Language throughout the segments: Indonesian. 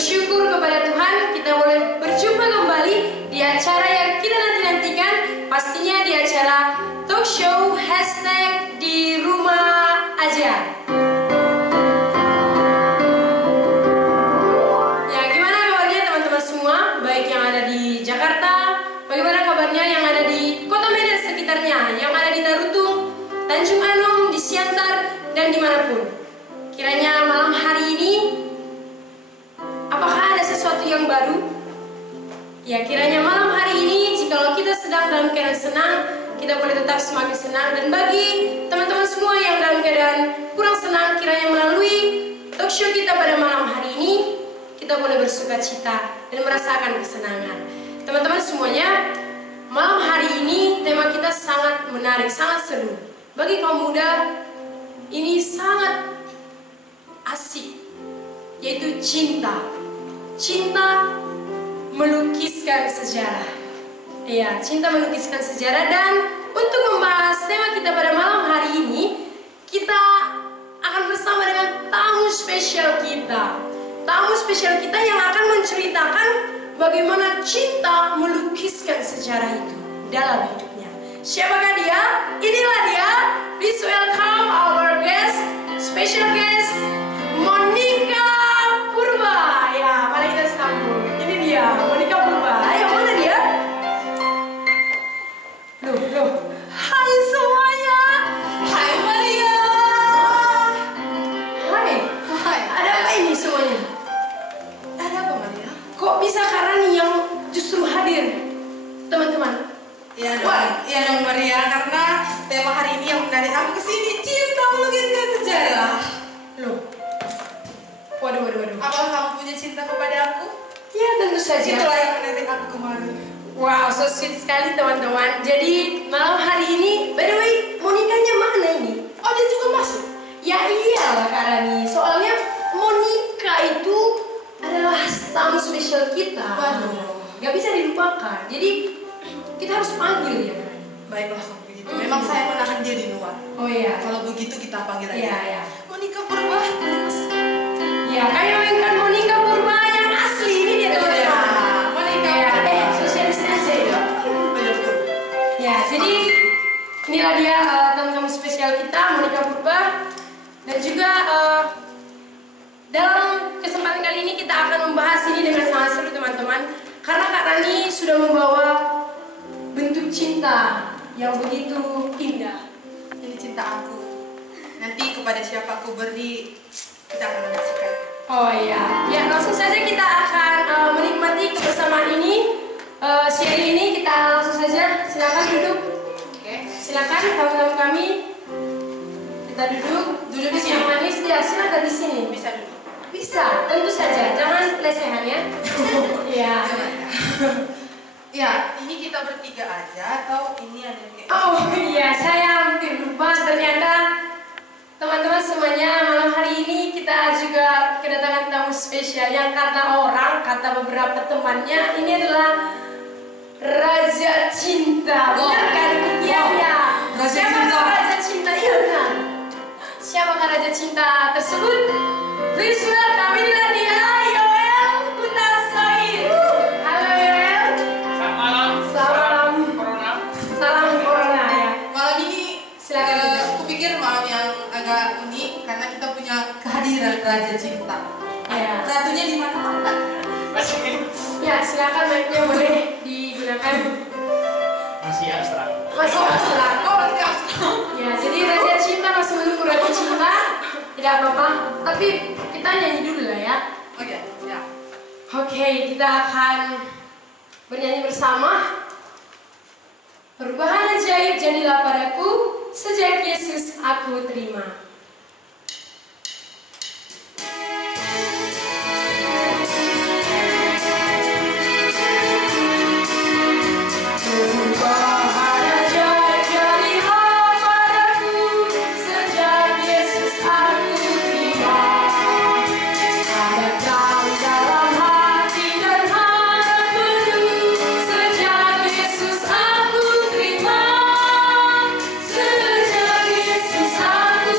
bersyukur kepada Tuhan kita boleh berjumpa kembali di acara yang kita nanti-nantikan, pastinya di acara talk show #di rumah aja. Ya, gimana kabarnya teman-teman semua? Baik yang ada di Jakarta, bagaimana kabarnya yang ada di Kota Medan sekitarnya, yang ada di Tarutung, Tanjung Anom, di Siantar, dan dimanapun. Kiranya malam hari ini, apakah ada sesuatu yang baru? Ya, kiranya malam hari ini, jikalau kita sedang dalam keadaan senang, kita boleh tetap semakin senang. Dan bagi teman-teman semua yang dalam keadaan kurang senang, kiranya melalui talk show kita pada malam hari ini, kita boleh bersuka cita dan merasakan kesenangan. Teman-teman semuanya, malam hari ini tema kita sangat menarik, sangat seru. Bagi kaum muda, ini sangat asik, yaitu cinta. Cinta melukiskan sejarah. Iya, cinta melukiskan sejarah. Dan untuk membahas tema kita pada malam hari ini, kita akan bersama dengan tamu spesial kita. Tamu spesial kita yang akan menceritakan bagaimana cinta melukiskan sejarah itu dalam hidupnya. Siapakah dia? Inilah dia. Please welcome our guest, special guest, Monica Purba. Ya, mari kita sambut. Ini dia, Monica Purba. Ayo, mana dia? Loh. Hai semuanya. Hai Maria. Hai. Ada apa ini semuanya? Ada apa Maria? Kok bisa Karani yang justru hadir, teman-teman? Iya dong Maria, karena tema hari ini yang menarik aku kesini, cinta melukiskan sejarah. Loh. Waduh. Apakah kamu punya cinta kepada aku? Ya, tentu saja. Itulah yang menarik aku kemarin. Wow, so sweet sekali teman-teman. Jadi malam hari ini, by the way, Monikanya mana ini? Oh, dia juga masuk? Ya iyalah Kak Rani. Soalnya Monica itu adalah tamu spesial kita. Waduh. Gak bisa dilupakan. Jadi kita harus panggil ya Kak Rani. Baiklah kalau begitu. Memang saya menahan dia di luar. Oh iya. Kalau begitu kita panggil aja. Iya. Monica Purba. Ya, kayak mainkan Monica Purba yang asli ini dia teman-teman. Monica. Ya, sosialisasi ya. Ya, jadi inilah dia tamu spesial kita, Monica Purba. Dan juga dalam kesempatan kali ini kita akan membahas ini dengan sangat seru teman-teman. Karena Kak Rani sudah membawa bentuk cinta yang begitu indah. Ini cinta aku. Nanti kepada siapa aku beri, kita akan menyaksikan. Oh iya, ya langsung saja kita akan menikmati kebersamaan ini. Sharing ini kita langsung saja, silakan duduk. Oke. Silakan tamu-tamu kami. Kita duduk Duduk di sini. yang manis. Ya, silakan di sini. Bisa dulu. Bisa, tentu saja. Jangan lesehan ya. Iya. Ya, ini kita bertiga aja atau ini ada yang kayak? Oh iya, saya hampir lupa. Ternyata teman-teman semuanya, malam hari ini kita juga kedatangan tamu spesial yang kata beberapa temannya, ini adalah Raja Cinta. Benar kan demikian ya? Raja Siapakah Cinta. Raja Cinta? Iya benar. Siapakah Raja Cinta tersebut? Please welcome, inilah dia, Yoel Kutasoid. Halo Yoel. Selamat malam. Salam Corona. Salam Corona ya. Malam ini Silakan. aku pikir malam yang agak unik karena kita punya kehadiran Raja Cinta. Ya. Ratunya di mana Pak? Ya, silakan mic-nya boleh digunakan. Masih abstrak. Masih abstrak. Oh, enggak. Ya, jadi Raja Cinta masih menunggu Raja Cinta. Tidak apa-apa, tapi kita nyanyi dulu lah ya. Oke, ya. Oke, kita akan bernyanyi bersama. Perubahan ajaib jadilah padaku, sejak Yesus aku terima. Perubahan ajaib jadilah padaku, sejak Yesus aku terima. Ada dalam hati dan harap penuh, sejak Yesus aku terima. Sejak Yesus aku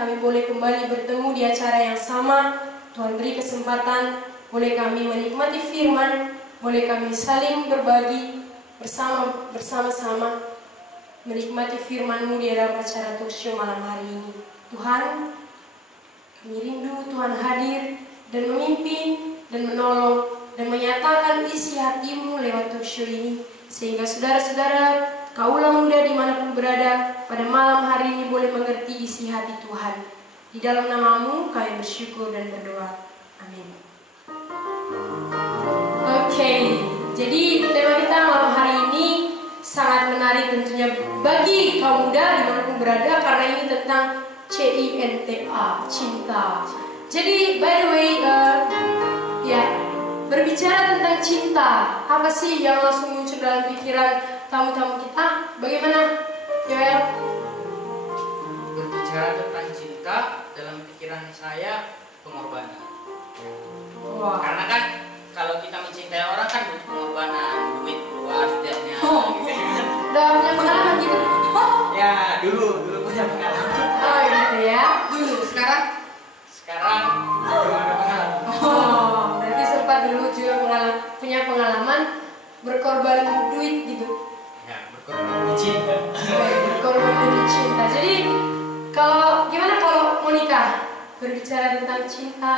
kami boleh kembali bertemu di acara yang sama. Tuhan beri kesempatan, boleh kami menikmati firman, boleh kami saling berbagi bersama-sama menikmati firman-Mu di dalam acara talkshow malam hari ini. Tuhan, kami rindu Tuhan hadir dan memimpin dan menolong dan menyatakan isi hati-Mu lewat talkshow ini, sehingga saudara-saudara kaulah muda dimanapun berada pada malam hari ini boleh mengerti isi hati Tuhan. Di dalam nama-Mu kami bersyukur dan berdoa. Amin. Oke, jadi tema kita malam hari ini sangat menarik tentunya bagi kaum muda dimanapun berada, karena ini tentang CINTA, cinta. Jadi by the way, berbicara tentang cinta, apa sih yang langsung muncul dalam pikiran tamu-tamu kita? Bagaimana, Yoel? Berbicara tentang cinta, dalam pikiran saya pengorbanan. Wah. Karena kan kalau kita mencintai orang kan butuh pengorbanan, duit keluar setidaknya. Udah punya pengalaman gitu? Ya dulu punya pengalaman. Oh gitu ya. Dulu, sekarang Belum ada pengalaman. Oh, berarti sempat dulu juga punya pengalaman berkorban duit gitu. Ya, berkorban demi cinta. Berkorban demi cinta. Jadi gimana kalau Monica berbicara tentang cinta?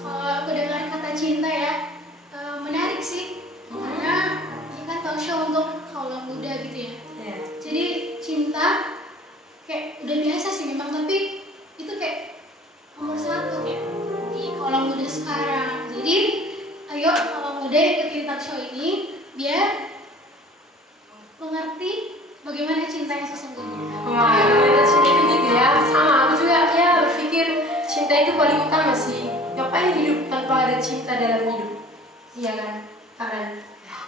Kalau aku dengar kata cinta ya, menarik sih. Karena ini kan talk show untuk kaula muda gitu ya. Ya. Jadi cinta kayak udah biasa sih memang, tapi itu kayak nomor satu ya di kaula muda sekarang. Jadi ayo kaula muda ikutin talk show ini biar mengerti bagaimana cinta yang sesungguhnya. Wah, ternyata cinta itu gitu ya. Sama, aku juga ya berpikir cinta itu paling utama sih. Ngapain hidup tanpa ada cinta dalam hidup? Iya kan? Karen.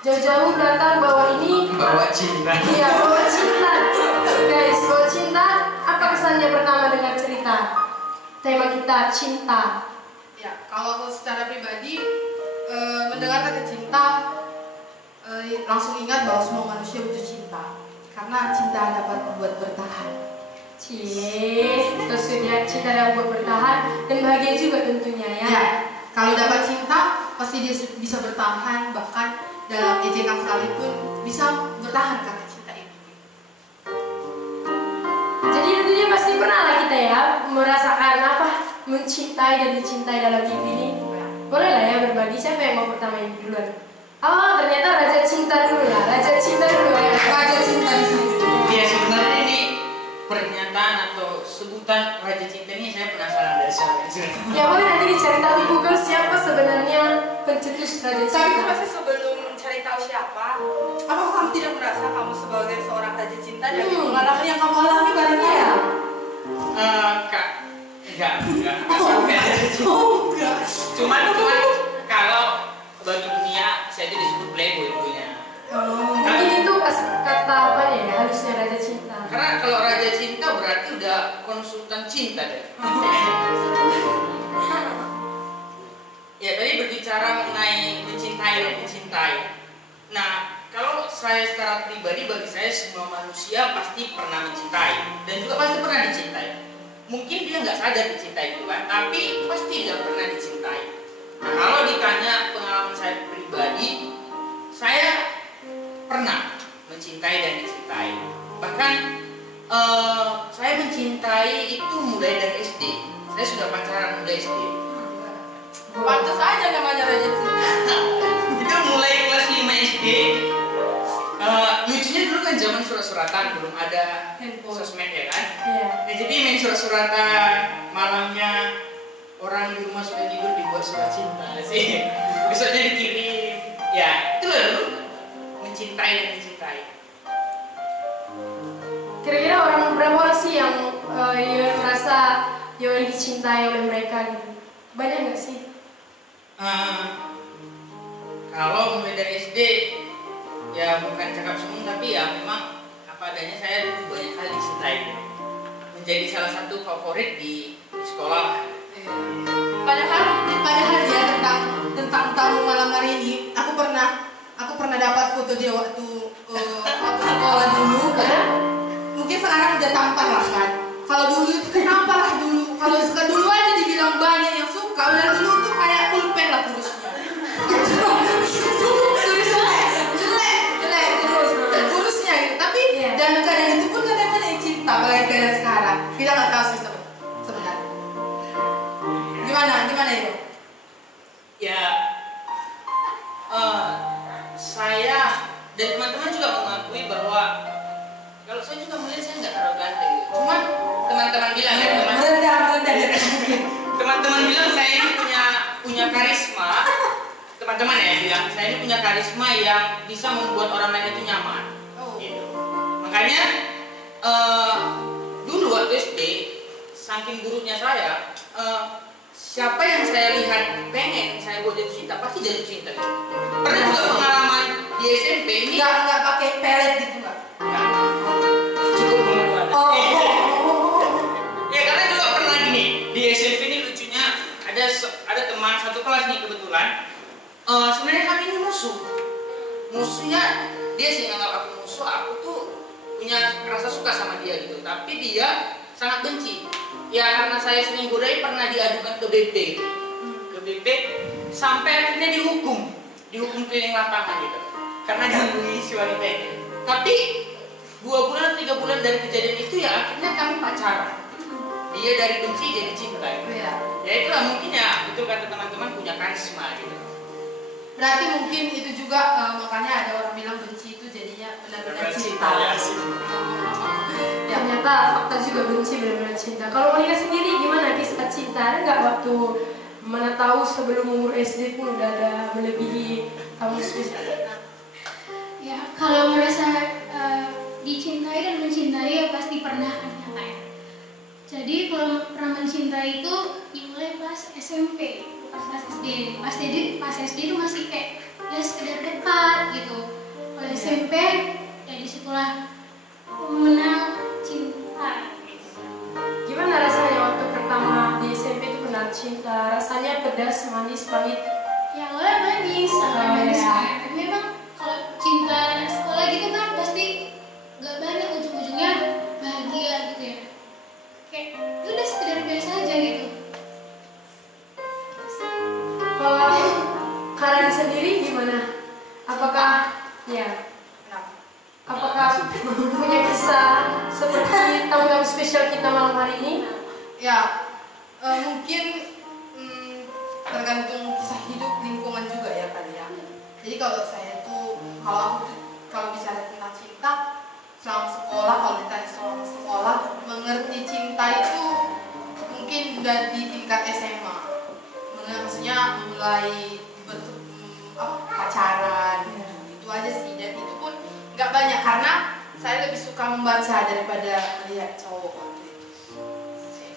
Jauh-jauh datang bawa ini. Bawa cinta. Iya, bawa cinta. Guys, bawa cinta. Apa kesannya pertama dengar cerita? Tema kita cinta. ya, kalau aku secara pribadi mendengar kata cinta langsung ingat bahwa semua manusia butuh cinta, karena cinta dapat membuat bertahan. Cie, maksudnya cinta dapat bertahan dan bahagia juga tentunya ya. Ya, kalau dapat cinta pasti dia bisa bertahan, bahkan dalam ejekan sekalipun bisa bertahan kata cinta ini. Jadi tentunya pasti pernah lah kita ya merasakan apa mencintai dan dicintai dalam hidup ini. Boleh lah ya berbagi, siapa yang mau pertama ini duluan? Oh ternyata raja cinta dulu lah, raja cinta dulu ya. Raja cinta di sini. Ya sebenarnya ini pernyataan atau sebutan raja cinta ini saya penasaran dari siapa ini. Ya boleh nanti dicari tahu di Google siapa sebenarnya pencetus raja Tapi cinta. masih sebelum mencari tahu siapa, apakah kamu tidak merasa kamu sebagai seorang raja cinta dari pengalaman yang kamu alami barangnya ya? Kak, enggak sampai. Enggak. Cuman kalau bagi dunia saya itu disebut playboy dulunya. Mungkin itu kata apa ya halusnya raja cinta. Karena kalau raja cinta berarti udah konsultan cinta deh. Ya tadi berbicara mengenai mencintai dan mencintai. Nah kalau saya secara pribadi, bagi saya semua manusia pasti pernah mencintai dan juga pasti pernah dicintai. Mungkin dia nggak sadar dicintai itu kan, tapi pasti dia pernah dicintai. Nah kalau ditanya pengalaman saya pribadi, saya pernah mencintai dan dicintai. Bahkan saya mencintai itu mulai dari SD. Saya sudah pacaran mulai SD. Pantas aja namanya raja cinta. Itu mulai kelas 5 SD. Lucunya dulu kan zaman surat-suratan, belum ada Handphone. sosmed ya kan. Iya. Nah, jadi main surat-suratan, malamnya orang di rumah sudah tidur dibuat surat cinta sih. Besoknya dikirim. Ya, itulah dulu mencintai dan mencintai. Kira-kira orang berapa orang sih yang merasa Yoel dicintai oleh mereka gitu? Banyak nggak sih? Kalau mulai dari SD, ya bukan cakap sombong tapi ya memang apa adanya, saya dulu banyak kali dicintai. Menjadi salah satu favorit di sekolah. Padahal ya tentang tamu malam hari ini, aku pernah dapat foto dia waktu sekolah dulu kan. Mungkin sekarang udah tampan lah kan. Kalau dulu itu kenapa lah sih sebenarnya. Gimana ya? Ya, saya dan teman-teman juga mengakui bahwa kalau saya juga melihat saya nggak terlalu ganteng. Cuman teman-teman bilang ya, teman-teman bilang saya ini punya karisma. Teman-teman ya bilang saya ini punya karisma yang bisa membuat orang lain itu nyaman. Gitu. Makanya dulu waktu SD, saking buruknya saya, siapa yang saya lihat pengen saya buat jatuh cinta pasti jatuh cinta. Pernah juga pengalaman di SMP ini Nggak pakai pelet gitu nggak? cukup pengalaman. Oh. Ya karena juga pernah gini di SMP ini lucunya ada teman satu kelas nih kebetulan. Sebenarnya kami ini musuhnya dia sih nganggap aku musuh, aku tuh punya rasa suka sama dia gitu, tapi dia sangat benci. Ya karena saya sering godai pernah diadukan ke BP sampai akhirnya dihukum keliling lapangan gitu karena gangguin si wanita ini. Tapi 2 bulan 3 bulan dari kejadian itu ya akhirnya kami pacaran. Dia dari benci jadi cinta. Iya. Ya itulah mungkin ya betul kata teman-teman punya karisma gitu. Berarti mungkin itu juga makanya ada orang bilang benci itu jadinya benar-benar cinta. Ya, ternyata fakta juga benci benar-benar cinta. Kalau Monica sendiri gimana kisah cinta? Ada nggak waktu mana tahu sebelum umur SD pun udah ada melebihi tahun spesial? Ya kalau merasa dicintai dan mencintai ya pasti pernah kan nyata ya. Jadi kalau pernah mencintai itu dimulai pas SMP, pas SD. Pas SD itu masih kayak ya sekedar dekat gitu. Kalau SMP ya disitulah mengenal cinta. Gimana rasanya waktu pertama di SMP itu kenal cinta? Rasanya pedas, manis, pahit? Ya awalnya manis, awalnya Oh, manis ya. kan. Tapi memang kalau cinta anak sekolah gitu kan pasti gak banyak ujung-ujungnya bahagia gitu ya. Kayak ya udah sekedar biasa aja gitu. Kalau Karani sendiri gimana? Apakah punya kisah seperti tamu-tamu spesial kita malam hari ini? Ya, mungkin tergantung kisah hidup lingkungan juga ya kali ya. Jadi kalau saya tuh kalau bicara tentang cinta selama sekolah, kalau ditanya selama sekolah mengerti cinta itu mungkin udah di tingkat SMA. Maksudnya mulai pacaran itu aja sih, dan itu pun nggak banyak karena saya lebih suka membaca daripada melihat cowok waktu itu.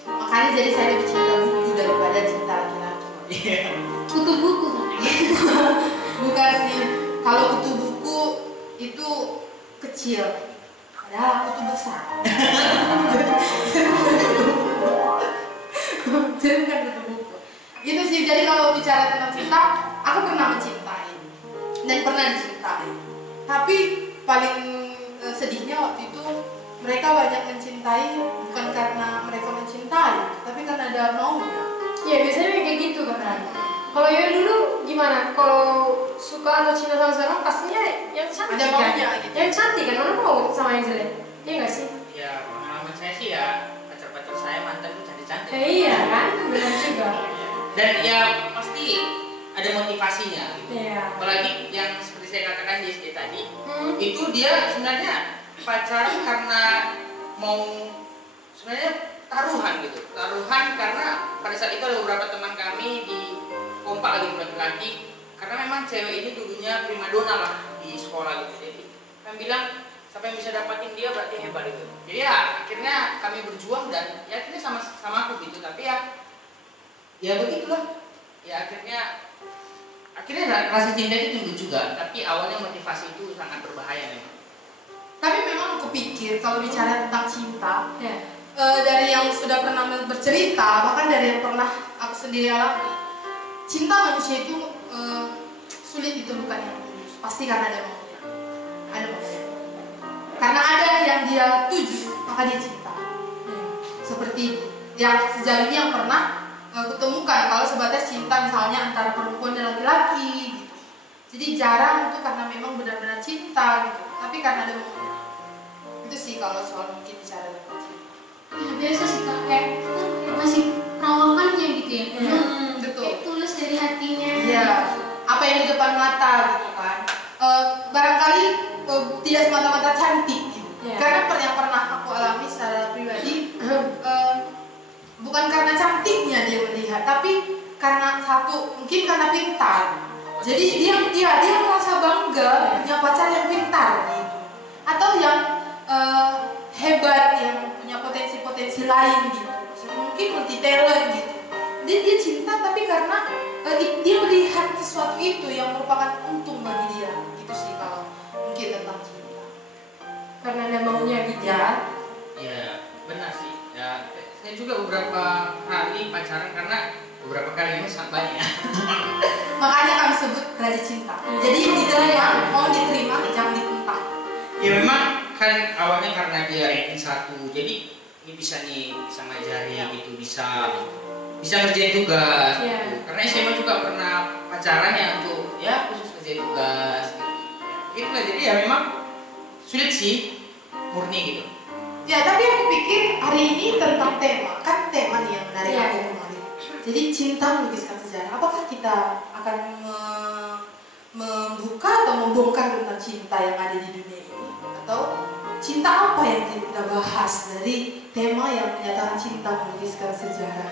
Makanya jadi saya lebih cinta buku daripada cinta laki-laki. Kutu buku kan. Bukan sih, kalau kutu buku itu kecil, padahal aku tuh besar. Jadi bukan kutu buku. Gitu sih, jadi kalau bicara tentang cinta, aku pernah mencintai dan pernah dicintai. Tapi paling sedihnya waktu itu mereka banyak mencintai bukan karena mereka mencintai, tapi karena ada maunya. Ya biasanya kayak gitu kan. Kalau Yoyo dulu gimana? Kalau suka atau cinta sama seorang pastinya yang cantik Ada kan? maunya gitu. Yang cantik kan, mana mau sama yang jelek? Iya nggak sih? Ya pengalaman saya sih ya pacar-pacar saya mantan tuh cantik-cantik. Iya kan, benar juga. Dan ya pasti ada motivasinya gitu. Iya. Apalagi yang seperti saya katakan di SD tadi, itu dia sebenarnya pacaran karena mau sebenarnya taruhan gitu. Taruhan karena pada saat itu ada beberapa teman kami di kompak lagi laki-laki, karena memang cewek ini dulunya primadona lah di sekolah gitu. Jadi kami bilang siapa yang bisa dapatin dia berarti hebat gitu. Jadi ya akhirnya kami berjuang dan ya akhirnya sama aku gitu. Tapi ya begitulah. Ya akhirnya rasa cinta itu tumbuh juga, tapi awalnya motivasi itu sangat berbahaya memang. Tapi memang aku pikir kalau bicara tentang cinta, Ya. dari yang sudah pernah bercerita, bahkan dari yang pernah aku sendiri alami, cinta manusia itu sulit ditemukan yang tulus. Pasti karena ada maunya. Ada maunya. Karena ada yang dia tuju, maka dia cinta. Seperti yang sejauh ini yang pernah kutemukan, kalau sebatas cinta misalnya antara perempuan dan laki-laki gitu. Jadi jarang itu karena memang benar-benar cinta gitu, tapi karena ada maunya. Itu sih kalau soal mungkin bicara tentang cinta. Ya biasa sih Kak, kayak masih perawakannya gitu ya. Betul. Kayak tulus dari hatinya. Iya, apa yang di depan mata gitu kan. Barangkali tidak semata-mata cantik gitu. Karena yang pernah aku alami secara pribadi, bukan karena cantiknya dia melihat, tapi karena mungkin karena pintar. Jadi dia merasa bangga punya pacar yang pintar gitu, atau yang hebat, yang punya potensi-potensi lain gitu. Mungkin multi talent gitu. Dia cinta tapi karena dia melihat sesuatu itu yang merupakan untung bagi dia. Gitu sih kalau mungkin tentang cinta. Karena ada maunya gitu ya. Ya benar sih. Ya, saya juga beberapa kali pacaran karena beberapa kali ini santai ya. Makanya kami sebut raja cinta. Jadi diterima, mau diterima, jangan ditentang. Ya memang kan awalnya karena dia ranking 1, jadi ini bisa ngajarin gitu, bisa ngerjain tugas gitu. Karena SMA juga pernah pacaran ya untuk ya khusus ngerjain tugas gitu. Jadi ya memang sulit sih, murni gitu. Ya tapi aku pikir hari ini tentang tema, kan tema nih yang menarik aku kemarin. Jadi cinta melukiskan sejarah. Apakah kita akan membuka atau membongkar tentang cinta yang ada di dunia ini? Atau cinta apa yang kita bahas dari tema yang menyatakan cinta melukiskan sejarah?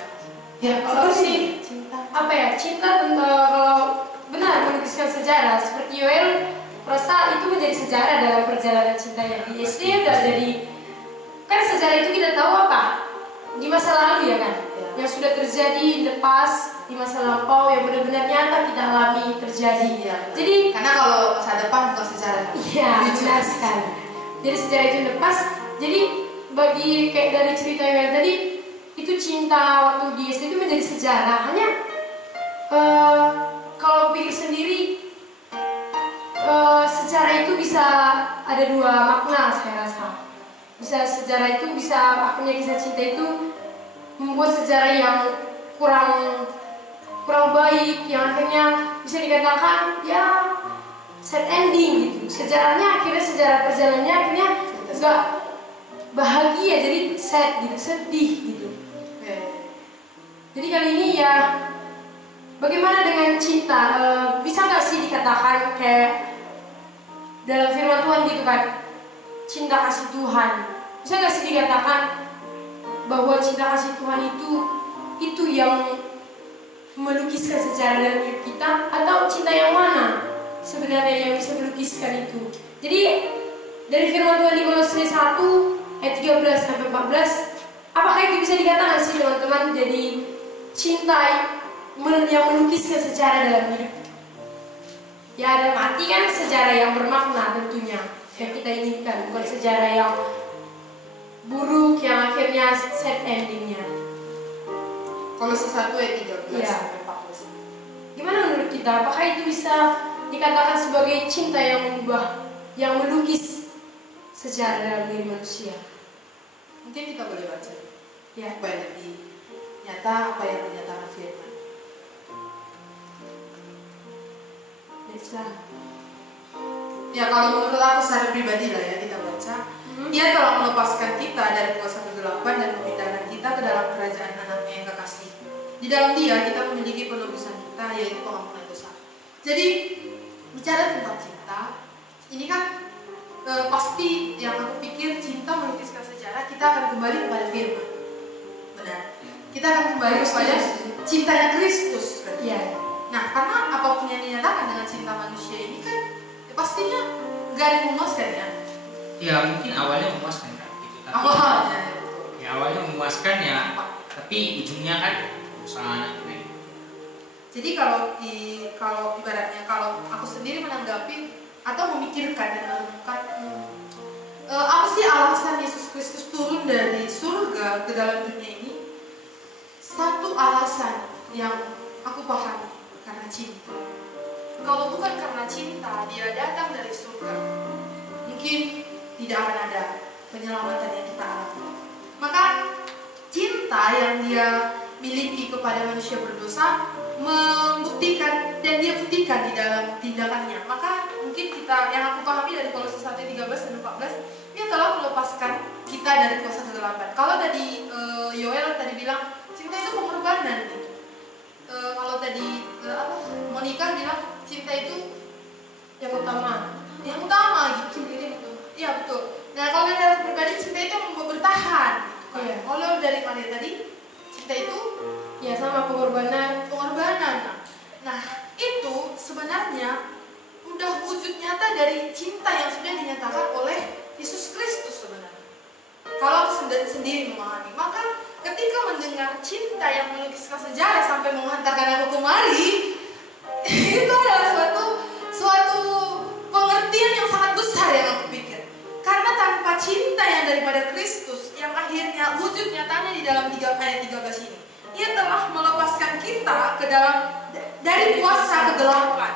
Ya Kalau sih cinta apa ya, cinta kalau benar melukiskan sejarah, seperti Yoel merasa itu menjadi sejarah dalam perjalanan cintanya. Di SD udah jadi, kan sejarah itu kita tahu apa di masa lalu ya kan, yang sudah terjadi lepas di masa lampau yang benar-benar nyata kita alami terjadi. Jadi karena kalau masa depan bukan sejarah. Iya, benar sekali. Jadi sejarah itu lepas. Jadi bagi kayak dari cerita Yoel tadi, itu cinta waktu di SD itu menjadi sejarah. Hanya kalau pikir sendiri, sejarah itu bisa ada dua makna saya rasa. Bisa sejarah itu bisa maknanya kisah cinta itu membuat sejarah yang kurang baik, yang akhirnya bisa dikatakan ya sad ending gitu. Sejarahnya akhirnya, sejarah perjalanannya akhirnya nggak bahagia, jadi sad gitu, sedih gitu. Jadi kali ini ya bagaimana dengan cinta? Bisa nggak sih dikatakan kayak dalam firman Tuhan gitu kan, cinta kasih Tuhan? Bisa nggak sih dikatakan bahwa cinta kasih Tuhan itu yang melukiskan sejarah dalam hidup kita, atau cinta yang mana sebenarnya yang bisa melukiskan itu? Jadi dari firman Tuhan di Kolose 1 ayat 13 sampai 14, apakah itu bisa dikatakan sih teman-teman jadi cinta yang melukiskan sejarah dalam hidup? Ya dalam arti kan sejarah yang bermakna tentunya yang kita inginkan, bukan sejarah yang buruk yang akhirnya sad endingnya. Kolose 1 ayat 13 sampai 14. Gimana menurut kita? Apakah itu bisa dikatakan sebagai cinta yang mengubah, yang melukis sejarah dalam diri manusia? Mungkin kita boleh baca Ya. supaya lebih nyata apa yang dinyatakan firman. Baiklah. Ya kalau menurut aku secara pribadi lah ya, kita baca. Ia telah melepaskan kita dari kuasa kegelapan dan memindahkan kita ke dalam kerajaan anaknya yang kekasih. Di dalam Dia kita memiliki penebusan kita, yaitu pengampunan dosa. Jadi bicara tentang cinta, ini kan pasti yang aku pikir cinta melukiskan sejarah, kita akan kembali kepada firman. Benar. Kita akan kembali kepada cintanya Kristus. Iya. Nah, karena apapun yang dinyatakan dengan cinta manusia ini kan ya pastinya gak ada yang memuaskan ya. Ya mungkin awalnya memuaskan kan gitu, tapi Awalnya ya awalnya memuaskan ya, tapi ujungnya kan bosan gitu. Jadi kalau ibaratnya kalau aku sendiri menanggapi atau memikirkan dan menemukan apa sih alasan Yesus Kristus turun dari surga ke dalam dunia ini? Satu alasan yang aku pahami, karena cinta. Kalau bukan karena cinta Dia datang dari surga, mungkin tidak akan ada penyelamatan yang kita alami. Maka cinta yang Dia miliki kepada manusia berdosa membuktikan, dan Dia buktikan di dalam tindakannya. Maka mungkin kita, yang aku pahami dari Kolose 1 13 dan 14, Dia telah melepaskan kita dari kuasa kegelapan. Kalau tadi Yoel tadi bilang cinta itu pengorbanan gitu. Kalau tadi Monica bilang cinta itu yang utama. Yang utama gitu. Iya betul. Nah kalau dari aku pribadi cinta itu membuat bertahan. Gitu, Iya. Kalau dari Maria tadi cinta itu Ya sama pengorbanan. Nah itu sebenarnya udah wujud nyata dari cinta yang sudah dinyatakan oleh Yesus Kristus sebenarnya. Kalau aku sendiri memahami, maka ketika mendengar cinta yang melukiskan sejarah sampai menghantarkan aku kemari, itu adalah suatu pengertian yang sangat besar yang aku pikir. Karena tanpa cinta yang daripada Kristus, yang akhirnya wujud nyatanya di dalam ayat 13 ini, Ia telah melepaskan kita ke dalam dari kuasa kegelapan.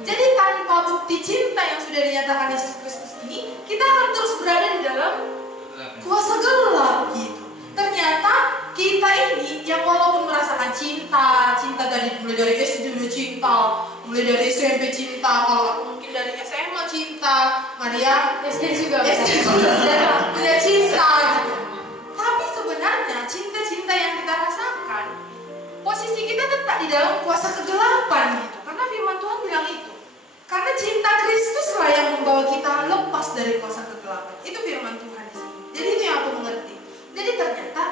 Jadi tanpa bukti cinta yang sudah dinyatakan Yesus Kristus ini, kita akan terus berada di dalam kuasa gelap gitu. Ternyata kita ini yang walaupun merasakan cinta dari mulai dari SD udah cinta, mulai dari SMP cinta, kalau mungkin dari SMA cinta, Maria SD juga. punya cinta gitu. Tapi sebenarnya cinta-cinta yang kita rasakan, posisi kita tetap di dalam kuasa kegelapan gitu. Karena firman Tuhan bilang itu. Karena cinta Kristuslah yang membawa kita lepas dari kuasa kegelapan. Itu firman Tuhan di sini. Jadi itu yang aku mengerti. Jadi ternyata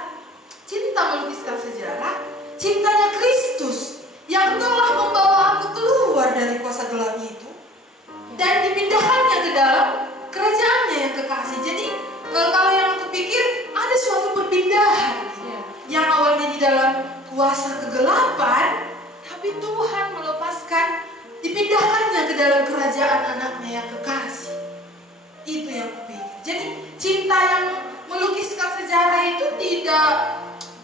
cinta melukiskan sejarah, cintanya Kristus yang telah membawa aku keluar dari kuasa gelap itu dan dipindahkannya ke dalam kerajaannya yang kekasih. Jadi kalau yang aku pikir ada suatu perpindahan yang awalnya di dalam kuasa kegelapan, tapi Tuhan melepaskan, dipindahkannya ke dalam kerajaan anaknya yang kekasih. Itu yang aku pikir. Jadi cinta yang melukiskan sejarah itu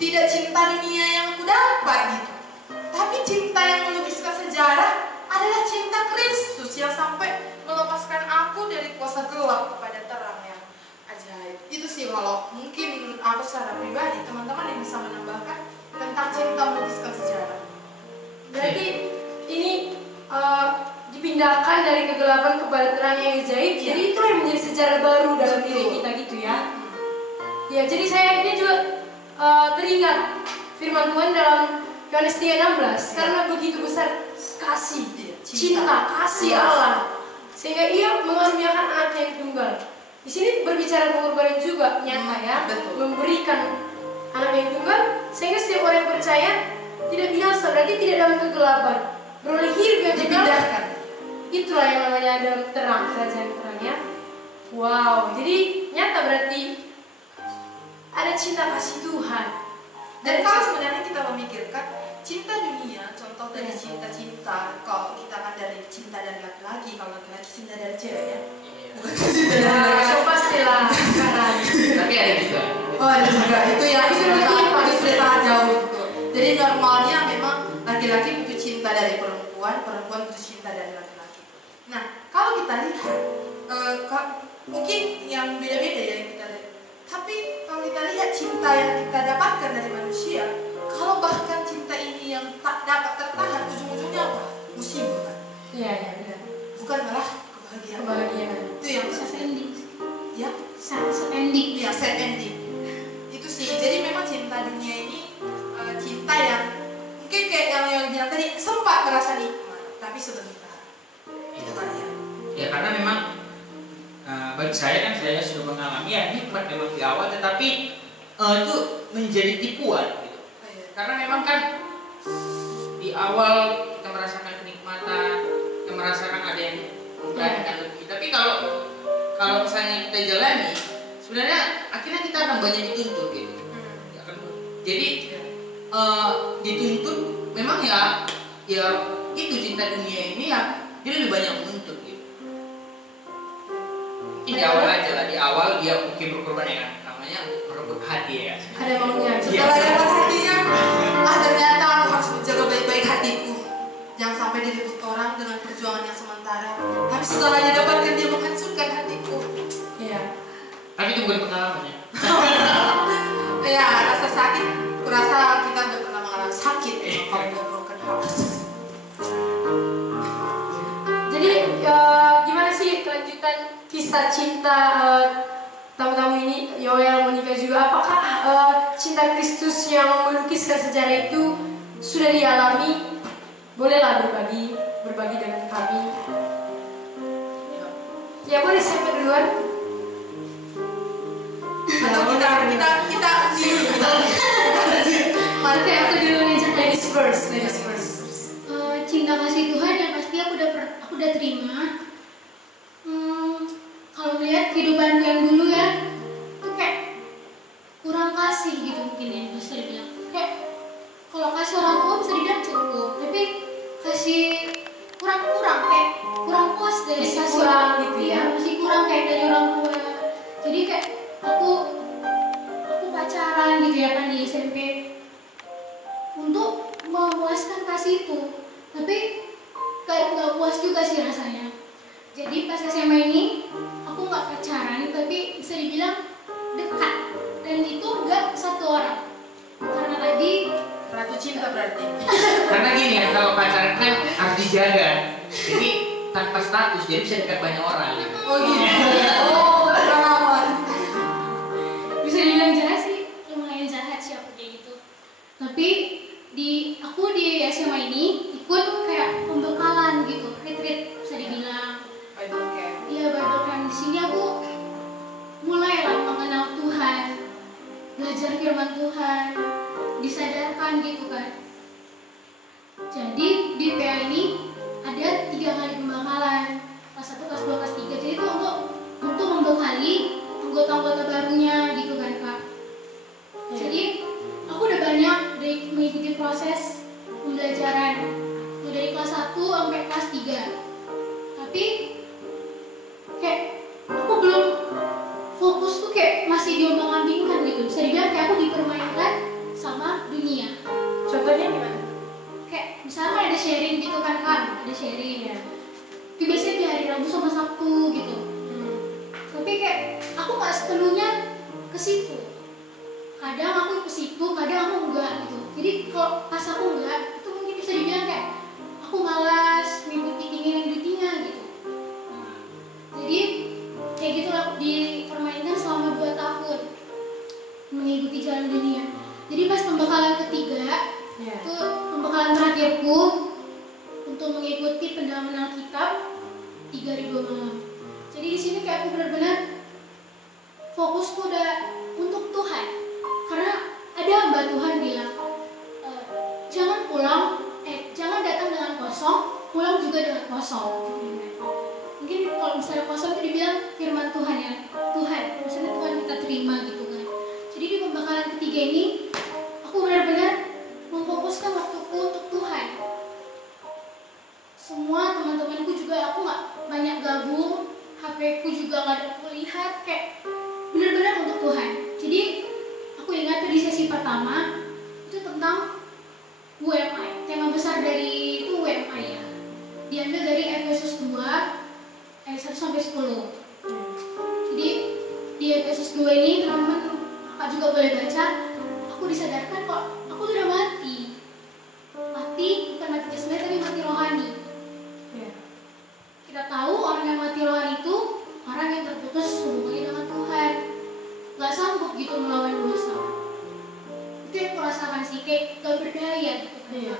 tidak cinta dunia yang aku dapat gitu. Tapi cinta yang melukiskan sejarah adalah cinta Kristus yang sampai melepaskan aku dari kuasa gelap kepada terang yang ajaib. Itu sih kalau mungkin menurut aku secara pribadi, teman-teman yang bisa menambahkan tentang cinta melukiskan sejarah. Berarti ini dipindahkan dari kegelapan kepada terang yang ajaib. Jadi itu yang menjadi sejarah baru dalam diri kita gitu ya. Ya, jadi saya ini juga teringat firman Tuhan dalam Yohanes 3:16, karena begitu besar kasih, cinta, kasih Allah, sehingga Ia mengaruniakan anaknya yang tunggal. Di sini berbicara pengorbanan juga nyata ya, memberikan anak yang tunggal, sehingga setiap orang yang percaya tidak binasa, berarti tidak dalam kegelapan, beroleh hidup yang dipindahkan. Itulah yang namanya dalam terang, kerajaan terangnya. Wow, jadi nyata berarti ada cinta kasih Tuhan. Dan kalau sebenarnya kita memikirkan cinta dunia, contoh dari cinta-cinta, kalau kita kan dari cinta dari laki-laki, kalau laki-laki cinta dari cewek ya, bukan cinta dari laki-laki. So pastilah sekarang. Tapi ada juga. Oh ada juga, itu ya, itu sudah sangat jauh gitu. Jadi normalnya memang laki-laki butuh cinta dari perempuan, perempuan butuh cinta dari laki-laki. Nah, kalau kita lihat, mungkin yang beda-beda ya yang kita lihat. Tapi kalau kita lihat cinta yang kita dapatkan dari manusia, kalau bahkan cinta ini yang tak dapat tertahan, ujung-ujungnya apa? Musibah kan? Iya, iya benar. Bukan malah kebahagiaan. Itu yang Sad ending. ya? Sad ending. Ya, sad ending. Itu sih. Jadi memang cinta dunia ini cinta yang mungkin kayak yang bilang tadi sempat merasa nikmat, tapi sebentar. Itu kan ya. Ya karena memang bagi saya kan saya sudah mengalami ya nikmat memang di awal, tetapi itu menjadi tipuan gitu. Karena memang kan di awal kita merasakan kenikmatan, kita merasakan ada yang memperhatikan lebih. Tapi kalau misalnya kita jalani, sebenarnya akhirnya kita akan banyak dituntut gitu. Jadi dituntut memang ya itu cinta dunia ini ya dia lebih banyak menuntut gitu. Di awal aja lah, di awal dia mungkin berkorban ya kan, namanya merebut hati ya. Ada maunya. Setelah dapat hatinya, ternyata aku harus menjaga baik-baik hatiku. Jangan sampai direbut orang dengan perjuangan yang sementara. Tapi setelah dia dapatkan, dia menghancurkan hatiku. Iya. Tapi itu bukan pengalamannya. Ya, rasa sakit, kurasa kita udah pernah mengalami sakit. Kalau udah broken heart. Jadi gimana sih kelanjutan kisah cinta tamu-tamu ini, Yoel, Monica juga, apakah cinta Kristus yang melukiskan sejarah itu sudah dialami? Bolehlah berbagi dengan kami. Ya boleh saya duluan. Atau kita Oke, aku duluan aja. Ladies first. Cinta kasih Tuhan yang pasti aku udah terima. Kalau melihat kehidupanku yang dulu ya, itu kayak kurang kasih gitu mungkin ya bisa dibilang. Kayak kalau kasih orang tua bisa dibilang cukup, tapi kasih kurang kayak kurang puas dari Masih kasih kurang gitu ya? Iya, masih kurang kayak dari orang tua. Jadi kayak aku pacaran gitu ya kan di SMP untuk memuaskan kasih itu, tapi kayak nggak puas juga sih rasanya. Jadi pas SMA ini aku nggak pacaran, tapi bisa dibilang dekat, dan itu nggak satu orang. Karena tadi ratu cinta berarti. Karena gini ya, kalau pacaran kan harus dijaga. Jadi tanpa status, jadi bisa dekat banyak orang. Oh gitu. Oh, pengalaman. bisa dibilang jahat sih, lumayan jahat sih aku kayak gitu. Tapi aku di SMA ini ikut kayak pembekalan gitu, retreat bisa dibilang. Bible camp. Iya, Bible camp. Di sini aku mulailah mengenal Tuhan, belajar firman Tuhan, disadarkan gitu kan. Jadi di PA ini ada 3 kali pembekalan, kelas 1, kelas 2, kelas 3. Jadi itu untuk membekali anggota-anggota barunya gitu kan Kak. Jadi aku udah banyak mengikuti proses pembelajaran dari kelas 1 sampai kelas 3. Tapi kayak aku belum fokus tuh, kayak masih diombang-ambingkan gitu. Bisa dibilang kayak aku dipermainkan sama dunia. Contohnya gimana? Kayak misalnya ada sharing gitu kan Kak, ada sharing. Iya. Itu biasanya di hari Rabu sama Sabtu gitu. Tapi kayak aku nggak sepenuhnya ke situ. Kadang aku ke situ, kadang aku enggak gitu. Jadi kalau pas aku enggak, itu mungkin bisa dibilang kayak aku malas mengikuti keinginan dirinya gitu. Jadi kayak gitulah dipermainkan selama 2 tahun mengikuti jalan dunia. Jadi pas pembekalan ketiga, itu pembekalan terakhirku untuk mengikuti pendalaman Alkitab 3.000 malam. Jadi di sini kayak aku benar-benar fokusku udah untuk Tuhan. Karena ada hamba Tuhan bilang, jangan datang dengan kosong, pulang juga dengan kosong. Mungkin kalau misalnya kosong itu dibilang firman Tuhan ya, Tuhan, maksudnya Tuhan kita terima gitu kan. Jadi di pembekalan ketiga ini, aku benar-benar memfokuskan waktuku untuk Tuhan. Semua teman-temanku juga aku nggak banyak gabung, HP ku juga nggak ada aku lihat, kayak benar-benar untuk Tuhan. Jadi aku ingat di sesi pertama itu tentang UMI. Tema besar dari itu UMI ya. Diambil dari Efesus 2 ayat 1 sampai 10. Jadi di Efesus 2 ini teman-teman Kakak juga boleh baca. Aku disadarkan kok aku tuh udah mati. Mati bukan mati jasmani tapi mati rohani. Kita tahu orang yang mati rohani itu orang yang terputus hubungannya dengan Tuhan, nggak sanggup gitu melawan dosa. Itu yang kurasakan sih, kayak gak berdaya gitu. Iya.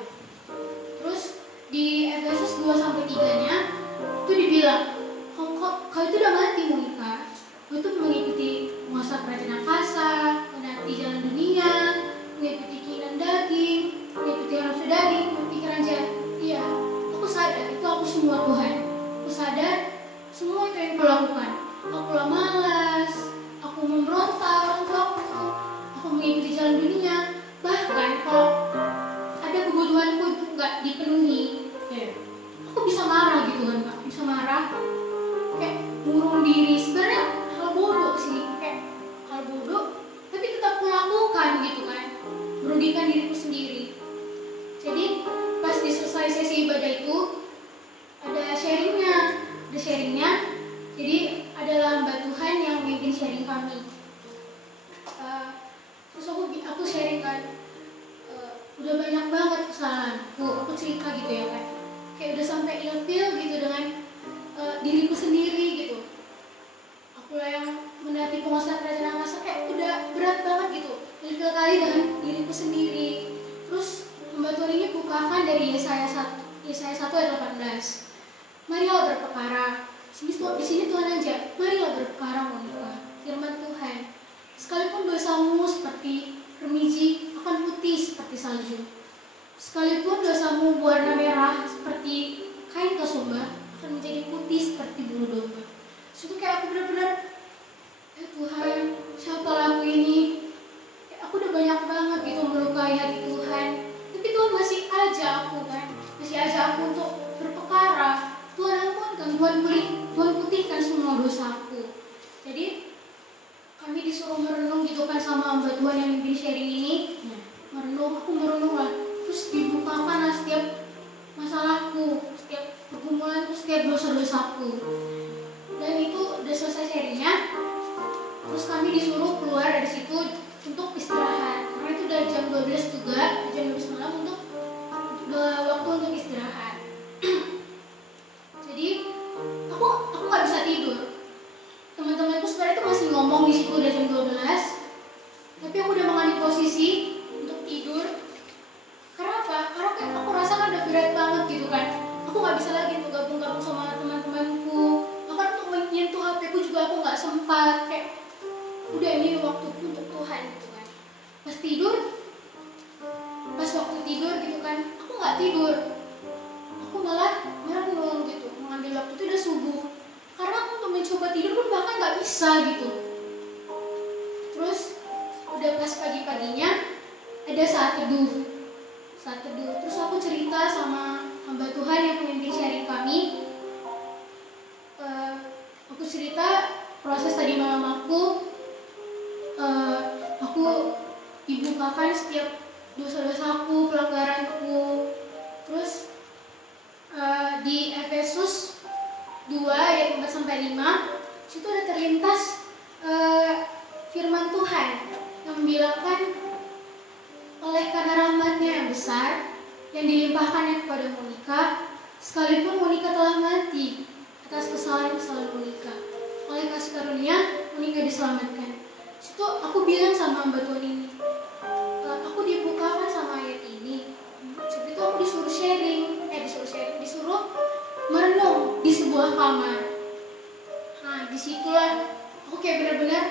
Terus di Efesus 2 sampai 3-nya itu dibilang, kau itu udah mati Monica. Kau itu mengikuti penguasa kerajaan angkasa, menaati jalan dunia, mengikuti keinginan daging, mengikuti nafsu daging, pikiran jahat. Iya, aku sadar itu aku semua Tuhan. Aku sadar semua itu yang kulakukan. Aku malas, aku memberontak orang tuaku, aku mengikuti jalan dunia. Bahkan kalau ada kebutuhanku itu nggak dipenuhi, aku bisa marah gitu kan Kak, bisa marah, kayak ngurung diri. Sebenarnya hal bodoh sih, kayak hal bodoh, tapi tetap kulakukan gitu kan, merugikan diriku sendiri. Jadi pas di selesai sesi ibadah itu ada sharingnya. Jadi adalah hamba Tuhan yang memimpin sharing kami. Terus aku sharing kan, udah banyak banget kesalahanku. Aku cerita gitu ya kan, kayak udah sampai ilfeel gitu dengan diriku sendiri gitu. Aku lah yang menaati menghadapi penguasa kerajaan angkasa kayak udah berat banget gitu. Berkali kali dengan diriku sendiri. Terus hamba Tuhan ini bukakan dari Yesaya 1 ayat 18. Marilah berperkara. Di sini Tuhan aja. Marilah berperkara Monica. Firman Tuhan. Sekalipun dosamu seperti remiji akan putih seperti salju. Sekalipun dosamu berwarna merah seperti kain kasumba akan menjadi putih seperti bulu domba. Itu kayak aku benar-benar, ya Tuhan, siapalah aku ini? Kayak aku udah banyak banget gitu melukai hati Tuhan. Tapi Tuhan masih aja aku kan, masih aja aku untuk berperkara. Tuhan ampunkan, Tuhan putihkan semua dosaku. Jadi kami disuruh merenung gitu kan sama hamba Tuhan yang mimpin sharing ini. Aku merenung lah. Terus dibukakan lah setiap masalahku, setiap pergumulanku, setiap dosa-dosaku. Dan itu udah selesai sharingnya. Terus kami disuruh keluar dari situ untuk istirahat. Karena itu udah jam 12 juga, jam 12 malam untuk waktu untuk istirahat. Jadi aku nggak bisa tidur. Teman-temanku sebenarnya itu masih ngomong di situ udah jam 12. Tapi aku udah mengambil posisi untuk tidur. Karena apa? Karena kayak aku rasa kan udah berat banget gitu kan. Aku nggak bisa lagi untuk gabung-gabung sama teman-temanku. Bahkan untuk menyentuh HP-ku juga aku nggak sempat. Kayak udah ini waktuku untuk Tuhan gitu kan. Pas waktu tidur gitu kan, aku nggak tidur. Aku malah merenung gitu. Mengambil waktu itu udah subuh. Karena aku untuk mencoba tidur pun bahkan nggak bisa gitu. Terus udah pas pagi-paginya ada saat teduh. Terus aku cerita sama hamba Tuhan yang pemimpin sharing kami. Aku cerita proses tadi malam aku dibukakan setiap dosa-dosaku, pelanggaranku. Terus di Efesus 2 ayat 4-5 situ ada terlintas firman Tuhan yang membilangkan oleh karena rahmatnya yang besar yang dilimpahkannya kepada Monica, sekalipun Monica telah mati atas kesalahan-kesalahan Monica, oleh kasih karunia Monica diselamatkan. Situ aku bilang sama hamba Tuhan ini, aku dibukakan sama ayat ini. Seperti itu aku disuruh merenung di sebuah kamar. Nah, disitulah aku kayak benar-benar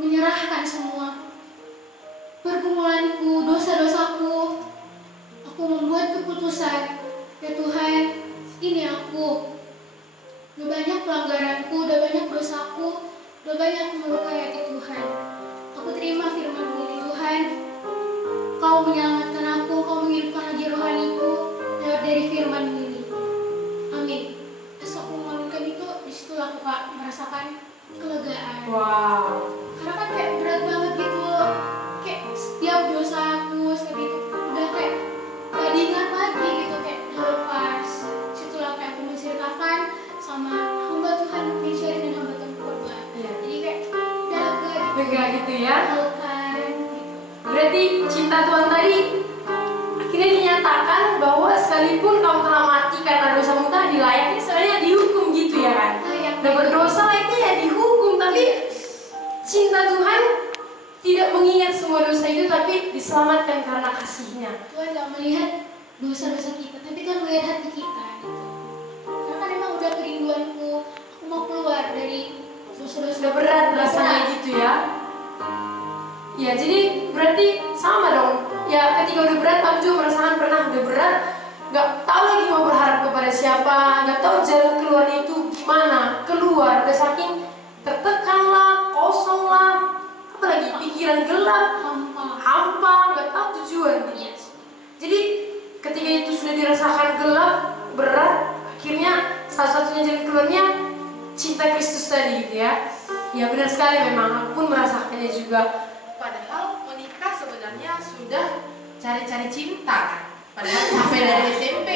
menyerahkan semua pergumulanku, dosa-dosaku. Aku membuat keputusan, ya Tuhan, ini aku. Udah banyak pelanggaranku, udah banyak dosaku, udah banyak melukai hati Tuhan. Aku terima firman-Mu ini Tuhan. Kau menyelamatkan aku, Kau menghidupkan lagi rohaniku lewat dari firman-Mu ini. Amin. Pas aku mengaminkan itu, disitulah aku Kak merasakan kelegaan. Wow. Karena kan kayak berat banget gitu. Kayak setiap dosaku seperti itu udah kayak gak diingat lagi gitu, kayak udah lepas. Situlah kayak aku menceritakan sama hamba Tuhan Michelle dan hamba Tuhan Korba. Jadi kayak udah lega gitu ya. Melukan gitu. Berarti cinta Tuhan tadi akhirnya dinyatakan bahwa sekalipun kamu telah mati karena dosamu tadi, layaknya sebenarnya dihukum gitu ya kan. Udah berdosa layaknya ya dihukum, tapi cinta Tuhan tidak mengingat semua dosa itu, tapi diselamatkan karena kasih-Nya. Tuhan gak melihat dosa-dosa kita, tapi Tuhan melihat hati kita gitu. Karena kan emang udah kerinduanku, aku mau keluar dari dosa-dosa. Sudah berat rasanya gitu ya. Ya jadi berarti sama dong. Ya ketika udah berat, aku juga merasakan pernah udah berat, gak tahu lagi mau berharap kepada siapa, gak tahu jalan keluarnya itu gimana. Keluar udah saking tertekan lah, kosong lah, apalagi pikiran gelap, hampa, gak tahu tujuan. Jadi ketika itu sudah dirasakan gelap, berat, akhirnya salah-satunya jalan keluarnya cinta Kristus tadi gitu ya. Ya benar sekali, memang aku pun merasakannya juga. Padahal menikah sebenarnya sudah cari-cari cinta kan. Padahal sampai dari SMP.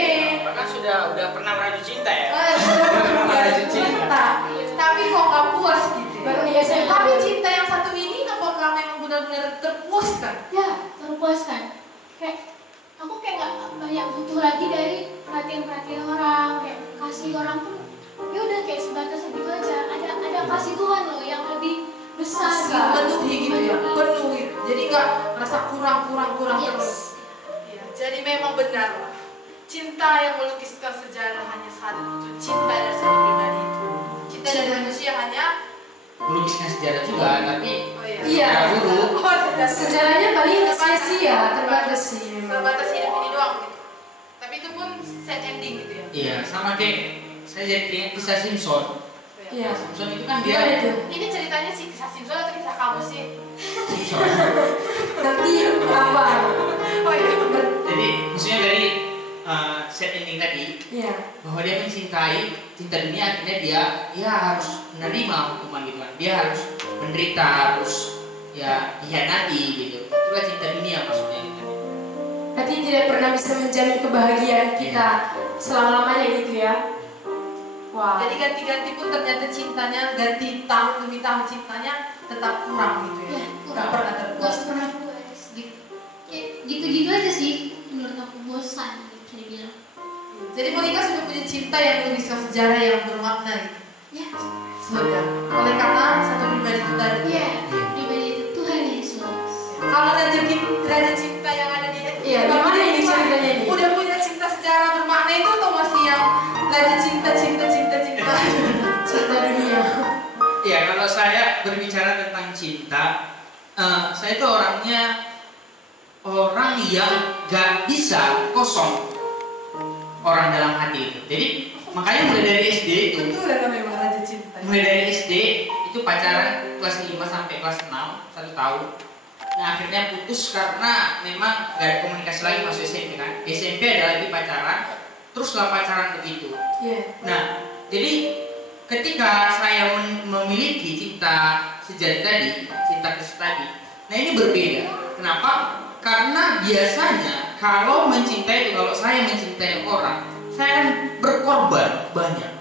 Bahkan udah pernah merajut cinta ya. Sudah merajut cinta. Tapi kok gak puas gitu. Baru di SMP. Tapi cinta yang satu ini apakah memang benar-benar terpuaskan? Ya, terpuaskan. Kayak aku kayak gak banyak butuh lagi dari perhatian-perhatian orang, kayak kasih orang pun ya udah kayak sebatas segitu aja. Ada kasih Tuhan loh yang lebih besar. memenuhi gitu ya, penuh gitu. Jadi nggak merasa kurang Yes. terus. Ya, jadi memang benar lah. Cinta yang melukiskan sejarah hanya satu, cinta dari satu pribadi itu. Cinta dari manusia hanya Melukiskan sejarah juga, tapi Iya. secara buruk. Sejarahnya paling sia-sia, terbatas sih. Sebatas hidup ini doang gitu. Tapi itu pun sad ending gitu ya. Iya, sama kayak saya jadi ingat kisah Simpson. Iya. Simpson itu kan Gimana dia itu? Ini ceritanya sih kisah Simpson atau kisah kamu sih? Simpson. Tapi apa? Oh iya. Jadi maksudnya dari set ending tadi Iya. bahwa dia mencintai cinta dunia, akhirnya dia harus menerima hukuman gitu kan. Dia harus menderita, harus ya hianati gitu. Itulah cinta dunia maksudnya gitu. Tapi tidak pernah bisa menjamin kebahagiaan kita selama-lamanya gitu ya. Wah. Jadi ganti-ganti pun ternyata cintanya, ganti tahun demi tahun cintanya tetap kurang gitu ya. Ya, Nggak pernah terpuas. Gak pernah puas gitu. Kayak gitu-gitu aja sih menurut aku, bosan bisa dibilang. Jadi Monica sudah punya cinta yang melukiskan sejarah yang bermakna gitu. Ya, Sudah. Oleh karena satu pribadi itu tadi. iya, pribadi itu Tuhan Yesus. Kalau raja cinta yang ada di Iya, gimana ini ceritanya ini? Udah punya cinta sejarah bermakna itu atau masih yang raja cinta? Cinta dunia. Ya kalau saya berbicara tentang cinta, saya itu orang yang gak bisa kosong orang dalam hati itu. Jadi makanya mulai dari SD itu, Itu udah memang raja cinta. mulai dari SD itu pacaran kelas 5 sampai kelas 6 1 tahun. Nah akhirnya putus karena memang gak ada komunikasi lagi masuk SMP kan. SMP ada lagi pacaran, teruslah pacaran begitu. Iya. Nah jadi ketika saya memiliki cinta sejati tadi, cinta Kristus tadi, nah ini berbeda. Kenapa? Karena biasanya kalau mencintai itu, kalau saya mencintai orang, saya akan berkorban banyak.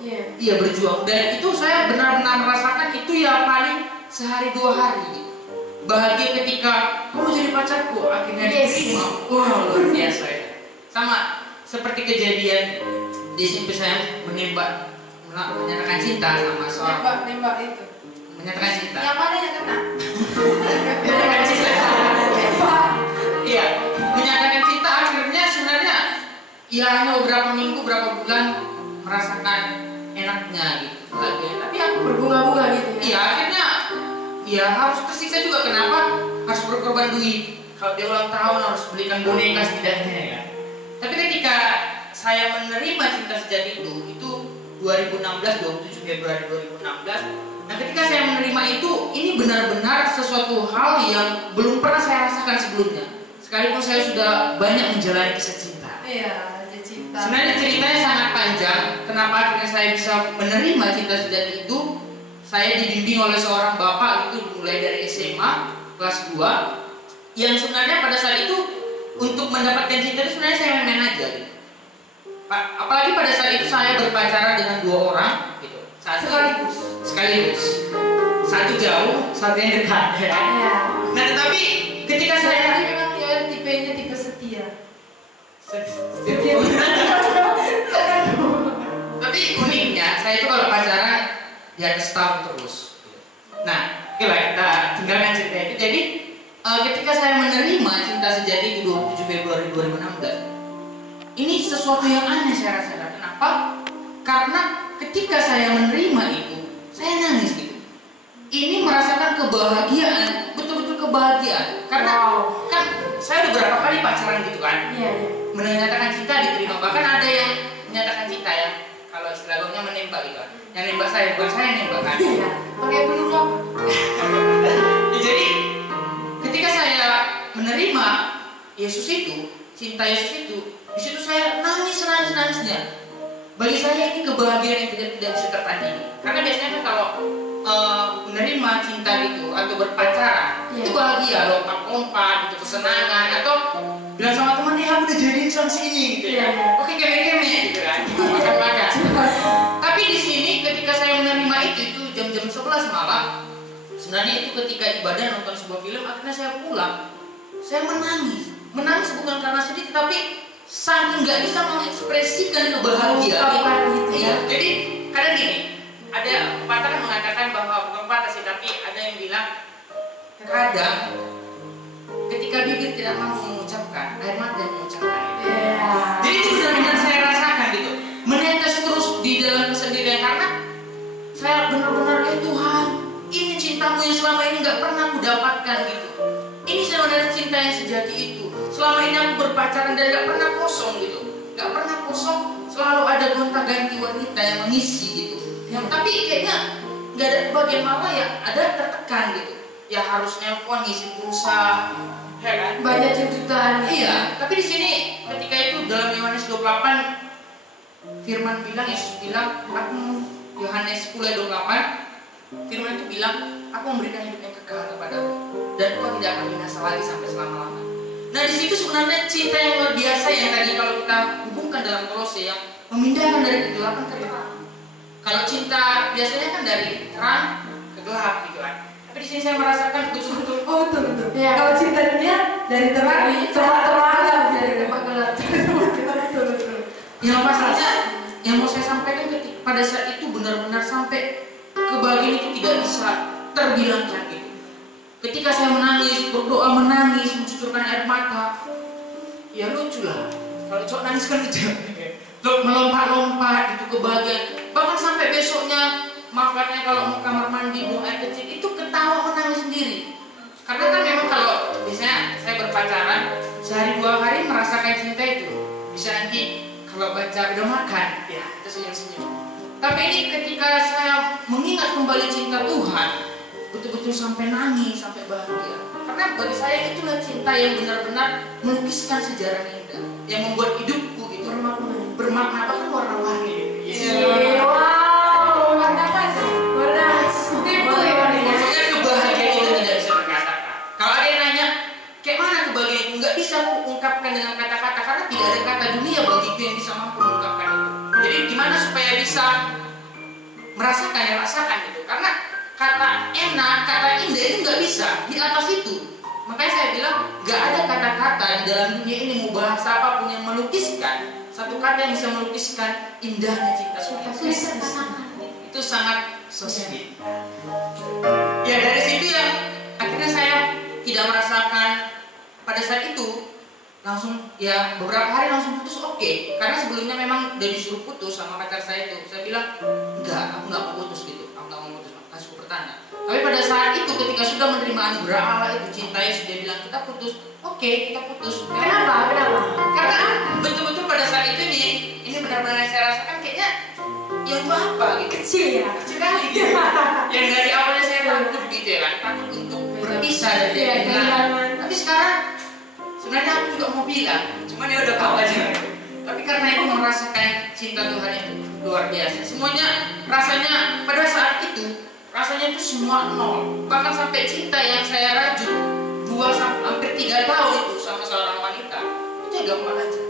Iya. Iya berjuang, dan itu saya benar-benar merasakan itu ya paling sehari 2 hari. Bahagia ketika kamu jadi pacarku, akhirnya diterima. Wah luar biasa ya. Sama seperti kejadian di SMP saya menyatakan cinta sama seorang. Nembak itu. Menyatakan cinta. Yang mana yang kena? Menyatakan cinta. Iya, menyatakan cinta akhirnya sebenarnya ya hanya beberapa minggu, beberapa bulan merasakan enaknya gitu. Tapi aku Berbunga-bunga gitu ya. iya akhirnya ya harus tersiksa juga. Kenapa? Harus berkorban duit. Kalau dia ulang tahun harus belikan boneka setidaknya ya. Tapi ketika saya menerima cinta sejati itu 2016, 27 Februari 2016. Nah ketika saya menerima itu, ini benar-benar sesuatu hal yang belum pernah saya rasakan sebelumnya. Sekalipun saya sudah banyak menjalani kisah cinta. Iya, raja cinta. Sebenarnya ceritanya sangat panjang. Kenapa akhirnya saya bisa menerima cinta sejati itu? Saya dibimbing oleh seorang bapak itu mulai dari SMA kelas 2, yang sebenarnya pada saat itu untuk mendapatkan cinta itu sebenarnya saya main-main aja gitu. Apalagi pada saat itu saya berpacaran dengan 2 orang gitu. Sekaligus. Satu jauh, satu yang dekat ya. Iya. Nah tetapi ketika saya Jadi memang dia tipenya tipe setia. Tapi uniknya saya itu kalau pacaran di atas tahun terus. Nah, oke lah kita tinggalkan cerita itu. Jadi ketika saya menerima cinta sejati itu 27 Februari 2016, ini sesuatu yang aneh saya rasakan. Kenapa? Karena ketika saya menerima itu, saya nangis gitu. Ini merasakan kebahagiaan, betul-betul kebahagiaan. Karena kan saya udah berapa kali pacaran gitu kan. Iya. Menyatakan cinta diterima, bahkan ada yang menyatakan cinta ya, kalau istilah gaulnya menembak gitu kan. Yang nembak saya, bukan saya yang nembak kan. Iya. Pakai peluru apa? Ya, jadi ketika saya menerima Yesus itu, cinta Yesus itu, di situ saya nangisnya. Bagi saya ini kebahagiaan yang tidak bisa tertandingi. Karena biasanya kan kalau menerima cinta gitu atau berpacaran, itu bahagia, lompat-lompat, gitu, kesenangan, atau bilang sama teman, aku udah jadiin sama si ini gitu ya. Oke, keme-keme gitu kan, makan-makan. Tapi di sini ketika saya menerima itu jam-jam 11 malam, sebenarnya itu ketika ibadah nonton sebuah film, akhirnya saya pulang, saya menangis bukan karena sedih, tapi saking nggak bisa mengekspresikan kebahagiaan Ungkapkan gitu ya. Iya, jadi kadang gini, ada pepatah kan mengatakan bahwa bukan pepatah sih, tapi ada yang bilang kadang ketika bibir tidak mampu mengucapkan, air mata yang mengucapkan. Jadi itu benar-benar saya rasakan gitu, menetes terus di dalam kesendirian karena saya benar-benar ya Tuhan, ini cintamu yang selama ini nggak pernah aku dapatkan gitu. Ini sebenarnya cinta yang sejati itu. Selama ini aku berpacaran dan nggak pernah kosong gitu, nggak pernah kosong, selalu ada gonta-ganti wanita yang mengisi gitu. Yang tapi kayaknya nggak ada bagian mana yang ada tertekan gitu. Ya harus nelpon ngisi pulsa, ya kan? Banyak tuntutan. Iya, tapi di sini ketika itu dalam Yohanes 28 firman bilang, Yesus bilang, aku Yohanes 10:28 firman itu bilang, aku memberikan hidup yang kekal kepadamu dan kau tidak akan binasa lagi sampai selama-lamanya. Nah di situ sebenarnya cinta yang luar biasa yang tadi kalau kita hubungkan dalam Kolose yang memindahkan dari kegelapan ke terang. Kalau cinta biasanya kan dari terang ke gelap gitu kan. Tapi di sini saya merasakan betul-betul. Oh betul. Ya. Kalau cinta dunia dari terang Terang dari tempat gelap. betul. Yang masalahnya yang mau saya sampaikan pada saat itu benar-benar sampai kebahagiaan itu tidak bisa terbilangkan gitu. Ketika saya menangis, berdoa menangis, mencucurkan air mata, ya lucu lah. Kalau cowok nangis kan lucu, melompat-lompat gitu kebahagiaan. Bahkan sampai besoknya, makanya kalau mau kamar mandi buang air kecil itu ketawa menangis sendiri. Karena kan memang kalau biasanya saya berpacaran sehari 2 hari merasakan cinta itu. Bisa nanti kalau baca udah makan, ya itu senyum-senyum. Tapi ini ketika saya mengingat kembali cinta Tuhan, betul-betul sampai nangis, sampai bahagia. Karena bagi saya itulah cinta yang benar-benar melukiskan sejarah indah, yang membuat hidupku gitu bermakna bahkan warna-warni. Wow, warna apa sih? Warna itu ya warnanya. Maksudnya kebahagiaan itu tidak bisa terkatakan. Kalau ada yang nanya, kayak mana kebahagiaan itu? Nggak bisa aku ungkapkan dengan kata-kata karena tidak ada kata dunia bagiku yang bisa mampu mengungkapkan itu. Jadi gimana supaya bisa merasakan yang rasakan gitu? Karena kata enak, kata indah itu nggak bisa di atas itu. Makanya saya bilang nggak ada kata-kata di dalam dunia ini mau bahasa apapun yang melukiskan satu kata yang bisa melukiskan indahnya cinta Yesus. Itu sangat so sweet. Ya dari situ yang akhirnya saya tidak merasakan pada saat itu langsung ya beberapa hari langsung putus oke. Karena sebelumnya memang udah disuruh putus sama pacar saya itu. Saya bilang enggak, aku nggak mau putus gitu. Aku nggak mau putus, kasih bertanya. Tapi pada saat itu ketika sudah menerima anugerah Allah itu cinta Yesus, dia bilang kita putus. Oke, kita putus. Kenapa? Karena betul-betul pada saat itu ini benar-benar saya rasakan kayaknya ya itu apa gitu. Kecil ya. Kecil kali gitu. Yang dari awalnya saya takut gitu ya kan, takut untuk berpisah dari dia. Tapi sekarang sebenarnya aku juga mau bilang, cuman dia udah tahu aja. Tapi karena itu merasakan cinta Tuhan itu luar biasa. Semuanya rasanya pada saat itu rasanya itu semua nol. Bahkan sampai cinta yang saya rajut 2 sampai hampir 3 tahun itu sama seorang wanita itu gampang aja.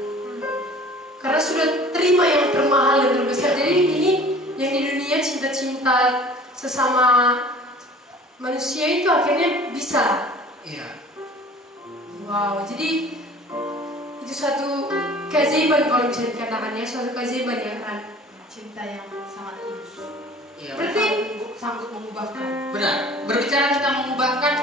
Karena sudah terima yang termahal dan terbesar. Jadi ini yang di dunia cinta-cinta sesama manusia itu akhirnya bisa. Iya. Wow, jadi itu suatu keajaiban kalau bisa dikatakan ya, suatu keajaiban ya kan. Cinta yang sangat tulus. Iya. Berarti Sanggup mengubahkan. Benar. Berbicara tentang mengubahkan,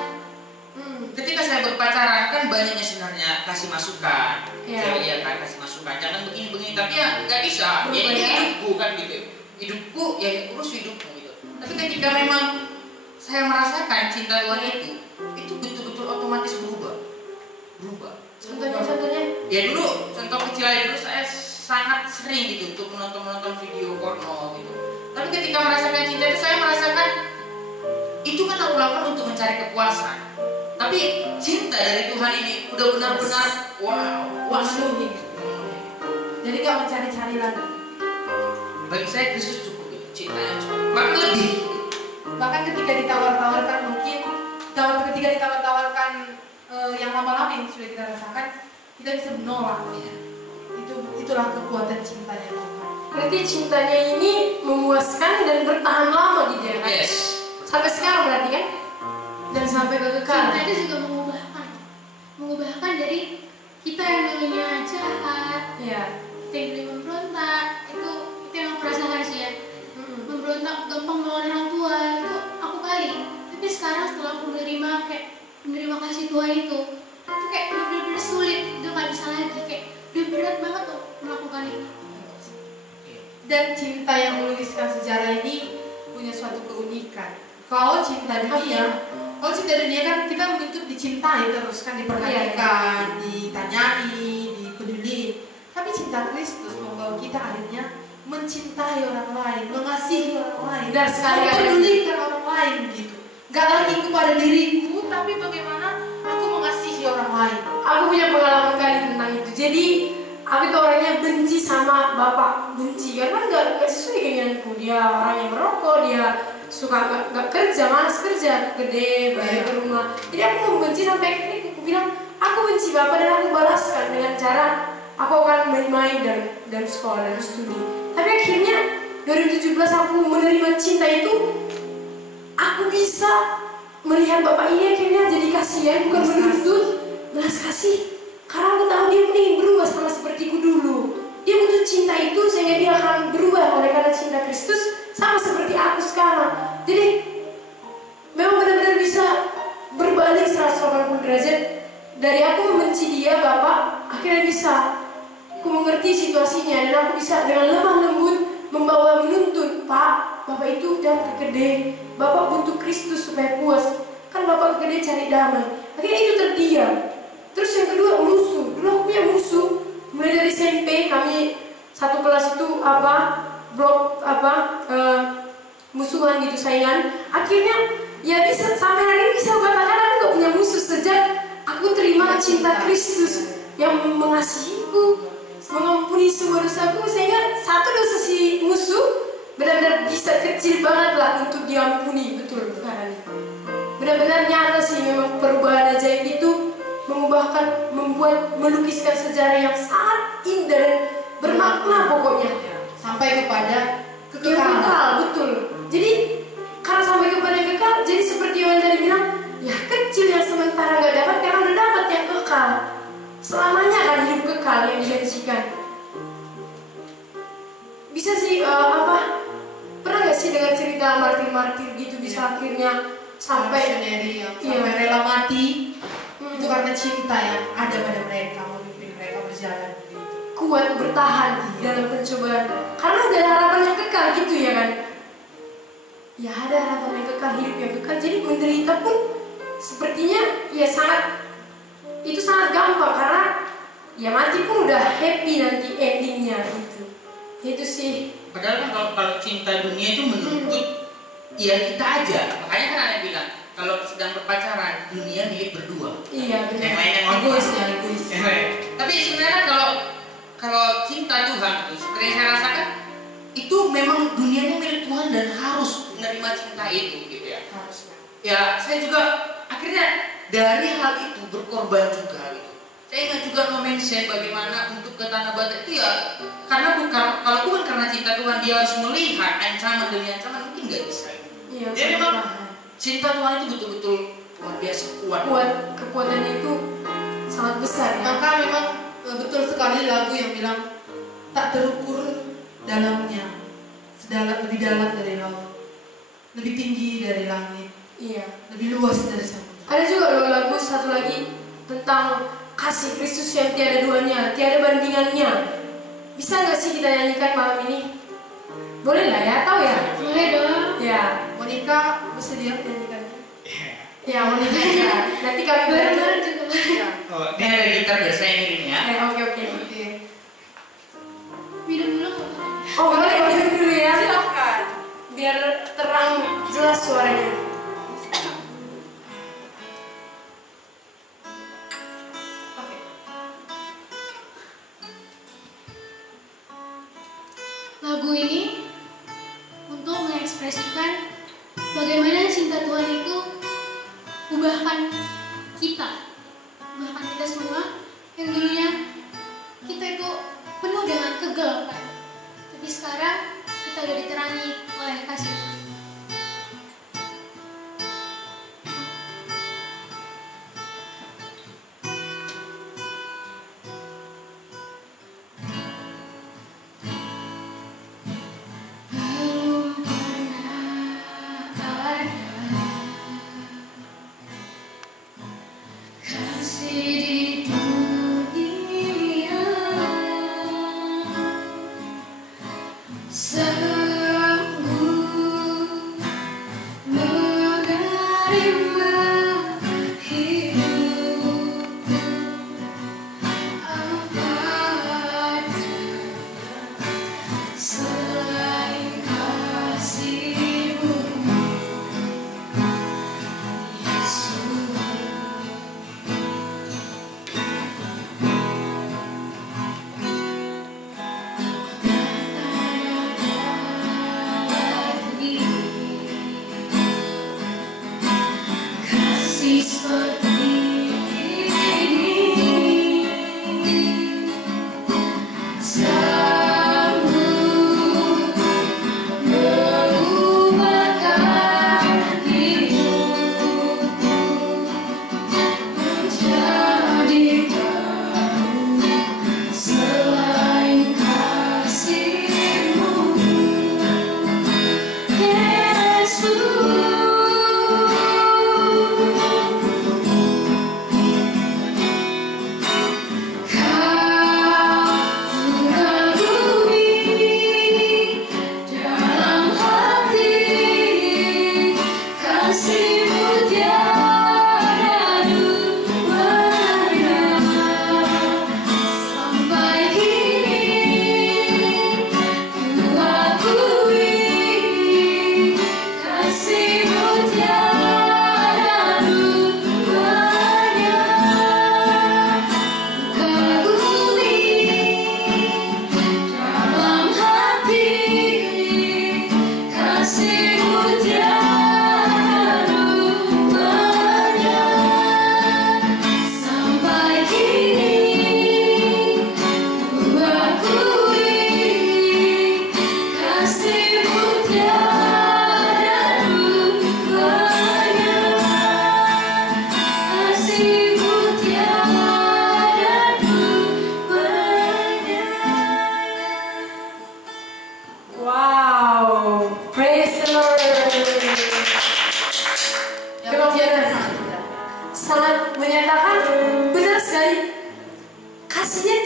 ketika saya berpacaran kan banyaknya sebenarnya kasih masukan. Iya. Ya kan kasih masukan. Jangan begini-begini, tapi ya nggak bisa. Ya ini hidupku kan gitu. Hidupku ya urus hidupmu gitu. Tapi ketika memang saya merasakan cinta Tuhan itu betul-betul otomatis berubah. contohnya Ya dulu contoh kecil aja dulu saya sangat sering gitu untuk menonton video porno gitu. Tapi ketika merasakan cinta itu saya merasakan itu kan aku lakukan untuk mencari kepuasan. Tapi cinta dari Tuhan ini udah benar-benar wow, memenuhi. Jadi gak mencari-cari lagi. Bagi saya Kristus cukup gitu, cintanya cukup. Bahkan lebih. Bahkan ketika ditawar-tawarkan ketika ditawar-tawarkan yang lama-lama yang sudah kita rasakan, kita bisa menolak. Itulah kekuatan cintanya Tuhan. Berarti cintanya ini memuaskan dan bertahan lama gitu ya kan? Yes. Sampai sekarang berarti kan? Dan sampai kekal. Cinta itu juga mengubahkan dari kita yang dulunya jahat, Iya. kita yang dulu memberontak, itu yang aku rasakan sih ya. Memberontak gampang melawan orang tua itu aku kali. cinta yang melukiskan sejarah ini punya suatu keunikan. Kalau cinta dunia, kan kita menuntut dicintai terus kan, diperhatikan, ditanyai, dipeduli. Tapi cinta Kristus membawa kita akhirnya mencintai orang lain, mengasihi orang lain, dan sekali mempedulikan orang lain gitu. Gak lagi kepada diriku, tapi bagaimana aku mengasihi orang lain. Aku punya pengalaman kali tentang itu. Jadi aku tuh orangnya benci sama bapak, benci karena nggak sesuai keinginanku. Dia orang yang merokok, dia suka nggak kerja, malas kerja, gede, balik ke rumah. Jadi aku membenci sampai akhirnya aku bilang aku benci bapak, dan aku balaskan dengan cara aku akan main-main dan sekolah dan studi. Tapi akhirnya 2017 aku menerima cinta itu, aku bisa melihat bapak ini akhirnya jadi kasihan, bukan menuntut, belas kasih. Karena aku tahu dia ingin berubah sama sepertiku dulu. Dia butuh cinta itu sehingga dia akan berubah oleh karena cinta Kristus sama seperti aku sekarang. Jadi memang benar-benar bisa berbalik 180 derajat. Dari aku membenci dia bapak, akhirnya bisa aku mengerti situasinya, dan aku bisa dengan lemah lembut membawa menuntun, Pak, bapak itu jangan kegede, bapak butuh Kristus supaya puas. Kan bapak kegede cari damai. Akhirnya itu terdiam. Terus yang kedua musuh. Dulu aku punya musuh. Mulai dari SMP kami satu kelas itu musuhan gitu, saingan. Akhirnya ya bisa sampai hari ini bisa katakan aku gak punya musuh sejak aku terima cinta Kristus yang mengasihiku, mengampuni semua dosaku, sehingga satu dosa si musuh benar-benar bisa kecil banget lah untuk diampuni. Betul kan? Benar-benar nyata sih memang perubahan ajaib itu membuat melukiskan sejarah yang sangat indah dan bermakna pokoknya, sampai kepada yang kekal. Betul. Jadi karena sampai kepada yang kekal, jadi seperti yang tadi bilang, ya kecil yang sementara nggak dapat karena udah dapat yang kekal. Selamanya akan hidup kekal yang dijanjikan. Bisa sih pernah nggak sih dengan cerita martir-martir gitu bisa akhirnya sampai rela mati. Itu karena cinta yang ada pada mereka, memimpin mereka berjalan begitu. Kuat bertahan dalam pencobaan karena ada harapan yang kekal gitu ya kan. Ya ada harapan yang kekal, hidup yang kekal. Jadi menderita pun sepertinya ya itu sangat gampang karena ya mati pun udah happy nanti endingnya gitu. Itu sih. Padahal kan kalau cinta dunia itu menuntut ya kita aja. Makanya kan ada bilang kalau sedang berpacaran, dunia milik berdua. Iya benar. Yang lainnya Egois. Tapi sebenarnya kalau cinta Tuhan itu, seperti yang saya rasakan, itu memang dunianya milik Tuhan dan harus menerima cinta itu, gitu ya. Harus. Ya, saya juga akhirnya dari hal itu berkorban juga, gitu. Saya ingat juga mention bagaimana untuk ke Tanah Bata itu ya, karena kalau bukan karena cinta Tuhan, dia harus melihat ancaman demi ancaman, mungkin nggak bisa. Iya. Jadi memang cinta Tuhan itu betul-betul luar biasa kuat. Kekuatannya itu sangat besar. Ya? Maka memang betul sekali lagu yang bilang tak terukur dalamnya, lebih dalam dari laut, lebih tinggi dari langit, lebih luas dari samudra. Ada juga loh lagu satu lagi tentang kasih Kristus yang tiada duanya, tiada bandingannya. Bisa nggak sih kita nyanyikan malam ini? Boleh lah ya, tahu ya? Boleh dong. Ya. Monica bersedia nyanyikan? Ya, Monica ya. Nanti kami Bareng-bareng juga. Oh, ini ada gitar biar saya ngirim ya. Oke. Minum dulu nggak? Oh boleh minum dulu ya. Silakan. Biar terang jelas suaranya. Lagu ini untuk mengekspresikan bagaimana cinta Tuhan itu ubahkan kita semua yang dulunya kita itu penuh dengan kegelapan, tapi sekarang kita udah diterangi oleh kasih Tuhan. Kasih di dunia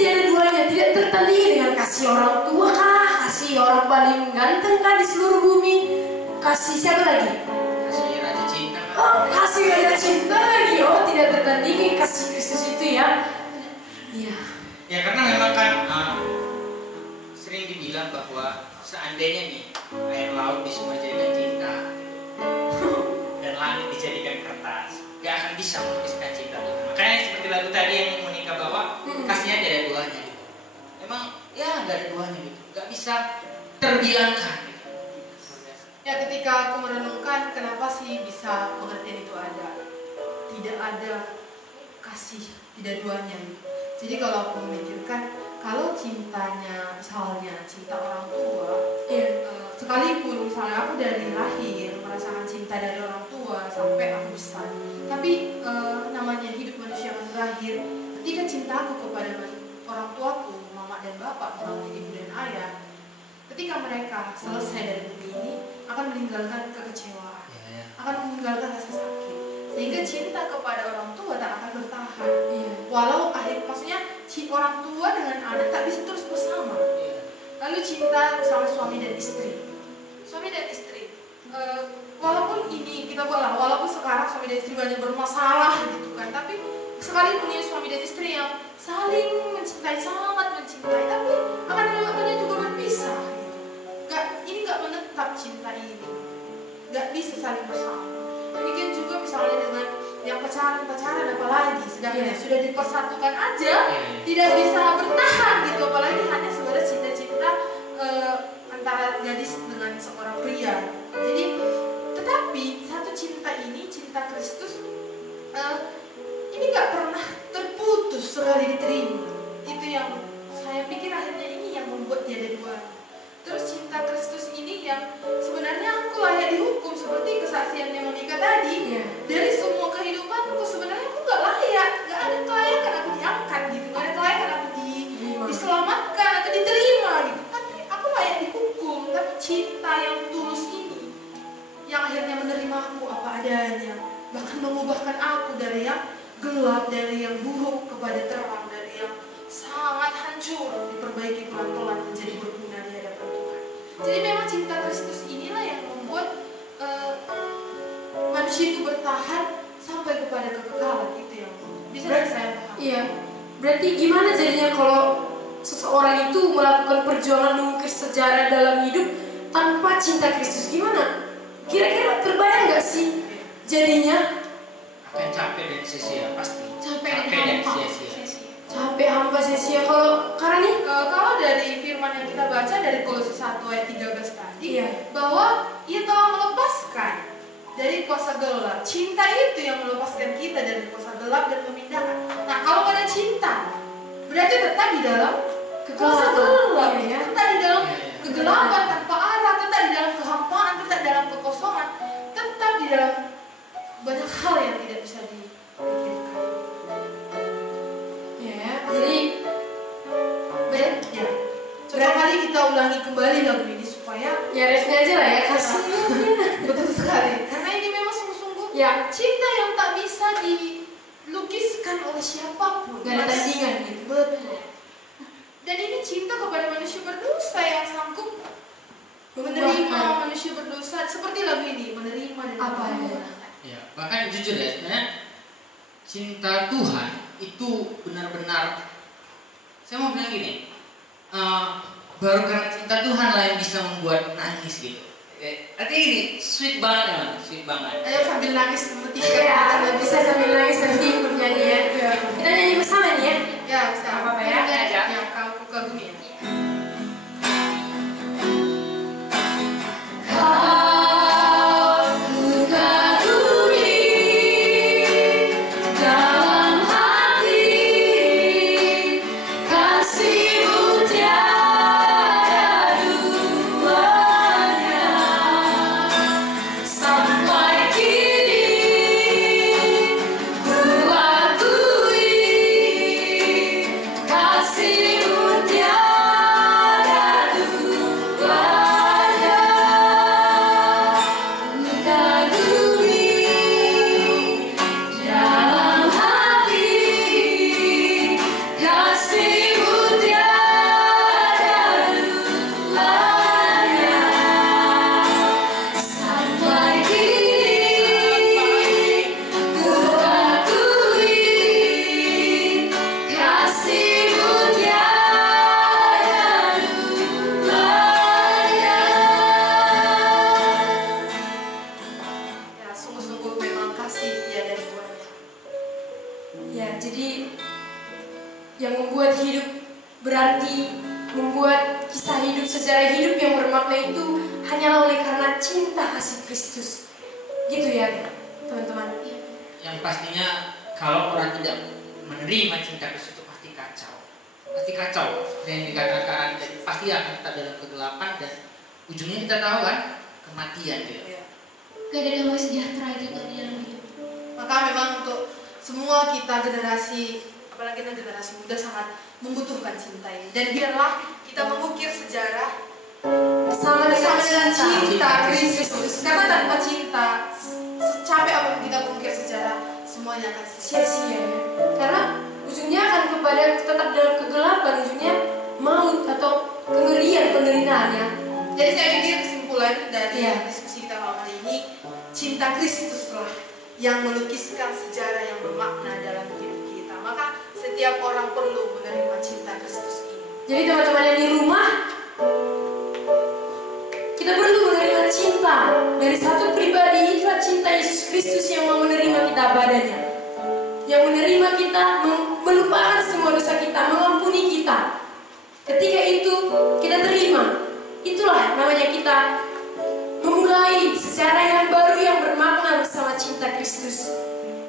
tiada duanya, tidak tertandingi dengan kasih orang tua kah, kasih orang paling ganteng kah di seluruh bumi, kasih siapa lagi? Kasih raja cinta. Oh, kasih raja cinta lagi. Oh, tidak tertandingi kasih Kristus itu ya. Iya. Ya karena memang kan sering dibilang bahwa seandainya nih air laut di semua jadikan cinta dan langit dijadikan kertas, gak akan bisa melukiskan cinta Tuhan. Makanya seperti lagu tadi yang Monica bawa, kasihnya tidak ada duanya gitu. Emang ya gak ada duanya gitu, gak bisa terbilangkan gitu. Ya ketika aku merenungkan kenapa sih bisa pengertian itu ada, tidak ada kasih, tidak duanya gitu. Jadi kalau aku memikirkan, kalau cintanya misalnya cinta orang tua, sekalipun misalnya aku dari lahir merasakan cinta dari orang tua sampai aku besar, tapi namanya hidup manusia akan berakhir. Ketika cintaku kepada orang tuaku, mama dan bapak, misalnya ibu dan ayah, ketika mereka selesai dari bumi ini, akan meninggalkan kekecewaan, akan meninggalkan rasa sakit, sehingga cinta kepada orang tua tak akan bertahan. Walau maksudnya orang tua dengan anak tak bisa terus bersama. Lalu cinta sama suami dan istri, walaupun ini kita buatlah, walaupun sekarang suami dan istri banyak bermasalah gitu kan, tapi sekalipun ini suami dan istri yang saling mencintai, sangat mencintai, tapi akan ada waktunya juga berpisah gitu. Ini nggak menetap cinta ini, nggak bisa saling bersama. Demikian juga misalnya dengan yang pacaran apalagi, sedangkan yang sudah dipersatukan aja tidak bisa bertahan gitu, apalagi hanya sebatas cinta-cinta antara gadis dengan seorang pria. Jadi tetapi satu cinta ini, cinta Kristus, ini nggak pernah terputus sekali diterima. Itu yang saya pikir akhirnya ini yang membuat tiada duanya. Terus cinta Kristus ini yang sebenarnya aku layak dihukum seperti kesaksiannya Monica tadi. Dari semua kehidupanku sebenarnya aku nggak layak, nggak ada kelayakan aku diangkat gitu, nggak ada kelayakan aku diselamatkan atau diterima gitu. Tapi aku layak dihukum. Tapi cinta yang tulus ini, yang akhirnya menerima aku apa adanya, bahkan mengubahkan aku dari yang gelap, dari yang buruk kepada terang, dari yang sangat hancur diperbaiki pelan-pelan menjadi berguna di hadapan Tuhan. Jadi memang cinta Kristus inilah yang membuat manusia itu bertahan sampai kepada kekekalan. Itu yang bisa saya paham. Iya. Berarti gimana jadinya kalau seseorang itu melakukan perjuangan mengukir sejarah dalam hidup tanpa cinta Kristus, gimana? Kira-kira terbayang nggak sih jadinya? Akan capek dan sia-sia pasti. Capek dan sia-sia. Capek hampa sia-sia. Kalau dari firman yang kita baca dari Kolose 1 ayat 13 tadi, bahwa ia telah melepaskan dari kuasa gelap. Cinta itu yang melepaskan kita dari kuasa gelap dan memindahkan. Nah, kalau ada cinta, berarti tetap di dalam kuasa gelap, tetap di dalam kegelapan tanpa arah, tetap di dalam kehampaan, tetap dalam kekosongan, tetap di dalam banyak hal yang tidak bisa dipikirkan. Jadi coba kali kita ulangi kembali lagu ini supaya refnya aja lah ya, kasih. Betul sekali. Karena ini memang sungguh-sungguh cinta yang tak bisa dilukiskan oleh siapapun. Gak ada tandingan gitu. Betul. Dan ini cinta kepada manusia berdosa yang sanggup menerima manusia berdosa seperti lagu ini, menerima dan apa adanya. Ya, bahkan jujur ya, sebenarnya cinta Tuhan itu benar-benar, saya mau bilang gini, baru karena cinta Tuhan lah yang bisa membuat nangis gitu. Artinya gini, sweet banget ya, sweet banget. Ayo sambil nangis bertiga. Ya, bisa sambil nangis nanti bernyanyi ya. Kita nyanyi bersama nih ya. Ya, bisa. Apa-apa ya? Ya, kau kagumi ya. Kau hidup berarti membuat kisah hidup, sejarah hidup yang bermakna itu hanyalah oleh karena cinta kasih Kristus. Gitu ya teman-teman. Yang pastinya kalau orang tidak menerima cinta Kristus itu pasti kacau. Pasti kacau. Seperti yang dikatakan, pasti akan tetap dalam kegelapan dan ujungnya kita tahu kan, kematian gitu. Gak ada damai sejahtera juga di dalam hidup. Maka memang untuk semua kita generasi, apalagi generasi muda sangat membutuhkan cinta ini. Dan biarlah kita mengukir sejarah Bersama dengan cinta Kristus. Karena tanpa cinta, secapek apapun kita mengukir sejarah, semuanya akan sia-sia ya. Karena ujungnya akan kepada tetap dalam kegelapan, ujungnya maut atau kengerian penderitaannya. Jadi saya pikir kesimpulan dari diskusi kita malam hari ini, cinta Kristuslah yang melukiskan sejarah yang bermakna dalam hidup kita. Maka setiap orang perlu menerima cinta Kristus ini. Jadi teman-teman yang di rumah, kita perlu menerima cinta dari satu pribadi. Itulah cinta Yesus Kristus yang mau menerima kita padanya, yang menerima kita, melupakan semua dosa kita, mengampuni kita. Ketika itu kita terima, itulah namanya kita memulai sejarah yang baru yang bermakna bersama cinta Kristus.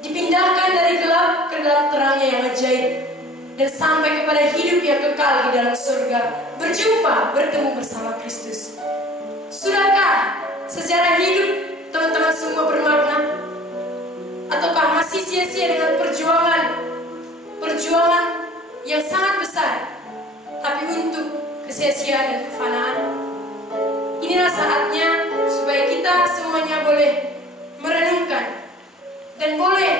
Dipindahkan dari gelap ke dalam terangnya yang ajaib, dan sampai kepada hidup yang kekal di dalam surga, berjumpa, bertemu bersama Kristus. Sudahkah sejarah hidup teman-teman semua bermakna? Ataukah masih sia-sia dengan perjuangan yang sangat besar, tapi untuk kesia-siaan dan kefanaan? Inilah saatnya supaya kita semuanya boleh merenungkan dan boleh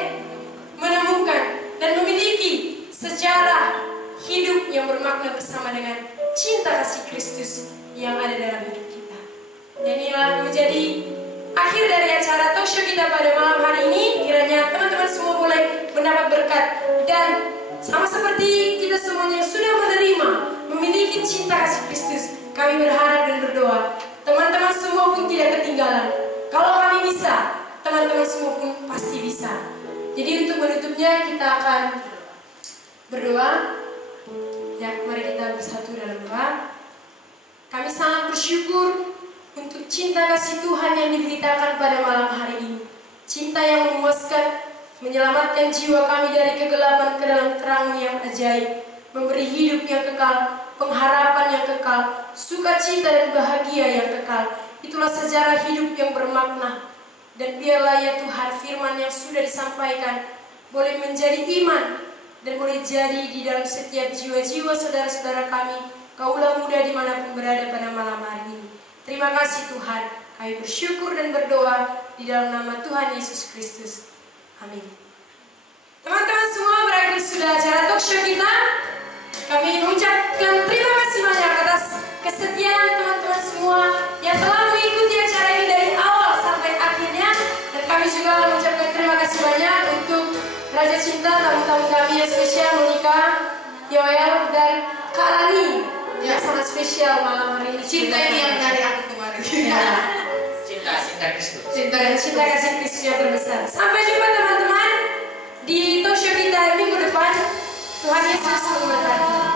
menemukan dan memiliki sejarah hidup yang bermakna bersama dengan cinta kasih Kristus yang ada dalam hidup kita. Dan inilah menjadi akhir dari acara talk show kita pada malam hari ini. Kiranya teman-teman semua boleh mendapat berkat, dan sama seperti kita semuanya sudah menerima, memiliki cinta kasih Kristus, kami berharap dan berdoa teman-teman semua pun tidak ketinggalan. Kalau kami bisa, teman-teman semua pun pasti bisa. Jadi untuk menutupnya kita akan berdoa. Ya, mari kita bersatu dalam doa. Kami sangat bersyukur untuk cinta kasih Tuhan yang diberitakan pada malam hari ini. Cinta yang memuaskan, menyelamatkan jiwa kami dari kegelapan ke dalam terang yang ajaib, memberi hidup yang kekal, pengharapan yang kekal, sukacita dan bahagia yang kekal. Itulah sejarah hidup yang bermakna. Dan biarlah ya Tuhan, firman yang sudah disampaikan boleh menjadi iman dan boleh jadi di dalam setiap jiwa-jiwa saudara-saudara kami, kaulah muda dimanapun berada pada malam hari ini. Terima kasih Tuhan, kami bersyukur dan berdoa di dalam nama Tuhan Yesus Kristus. Amin. Teman-teman semua, berakhir sudah acara talk show kita. Kami mengucapkan terima kasih banyak atas kesetiaan teman-teman semua yang telah mengikuti acara ini dari awal sampai akhirnya. Dan kami juga mengucapkan terima kasih banyak untuk Raja Cinta, tamu-tamu kami yang spesial, Monica, Yoel, dan Kak Rani yang sangat spesial malam hari ini. Cinta ini yang menarik aku kemarin. Cinta Kristus. Cinta kasih Kristus yang terbesar. Sampai jumpa teman-teman di talk show kita minggu depan. Tuhan Yesus memberkati.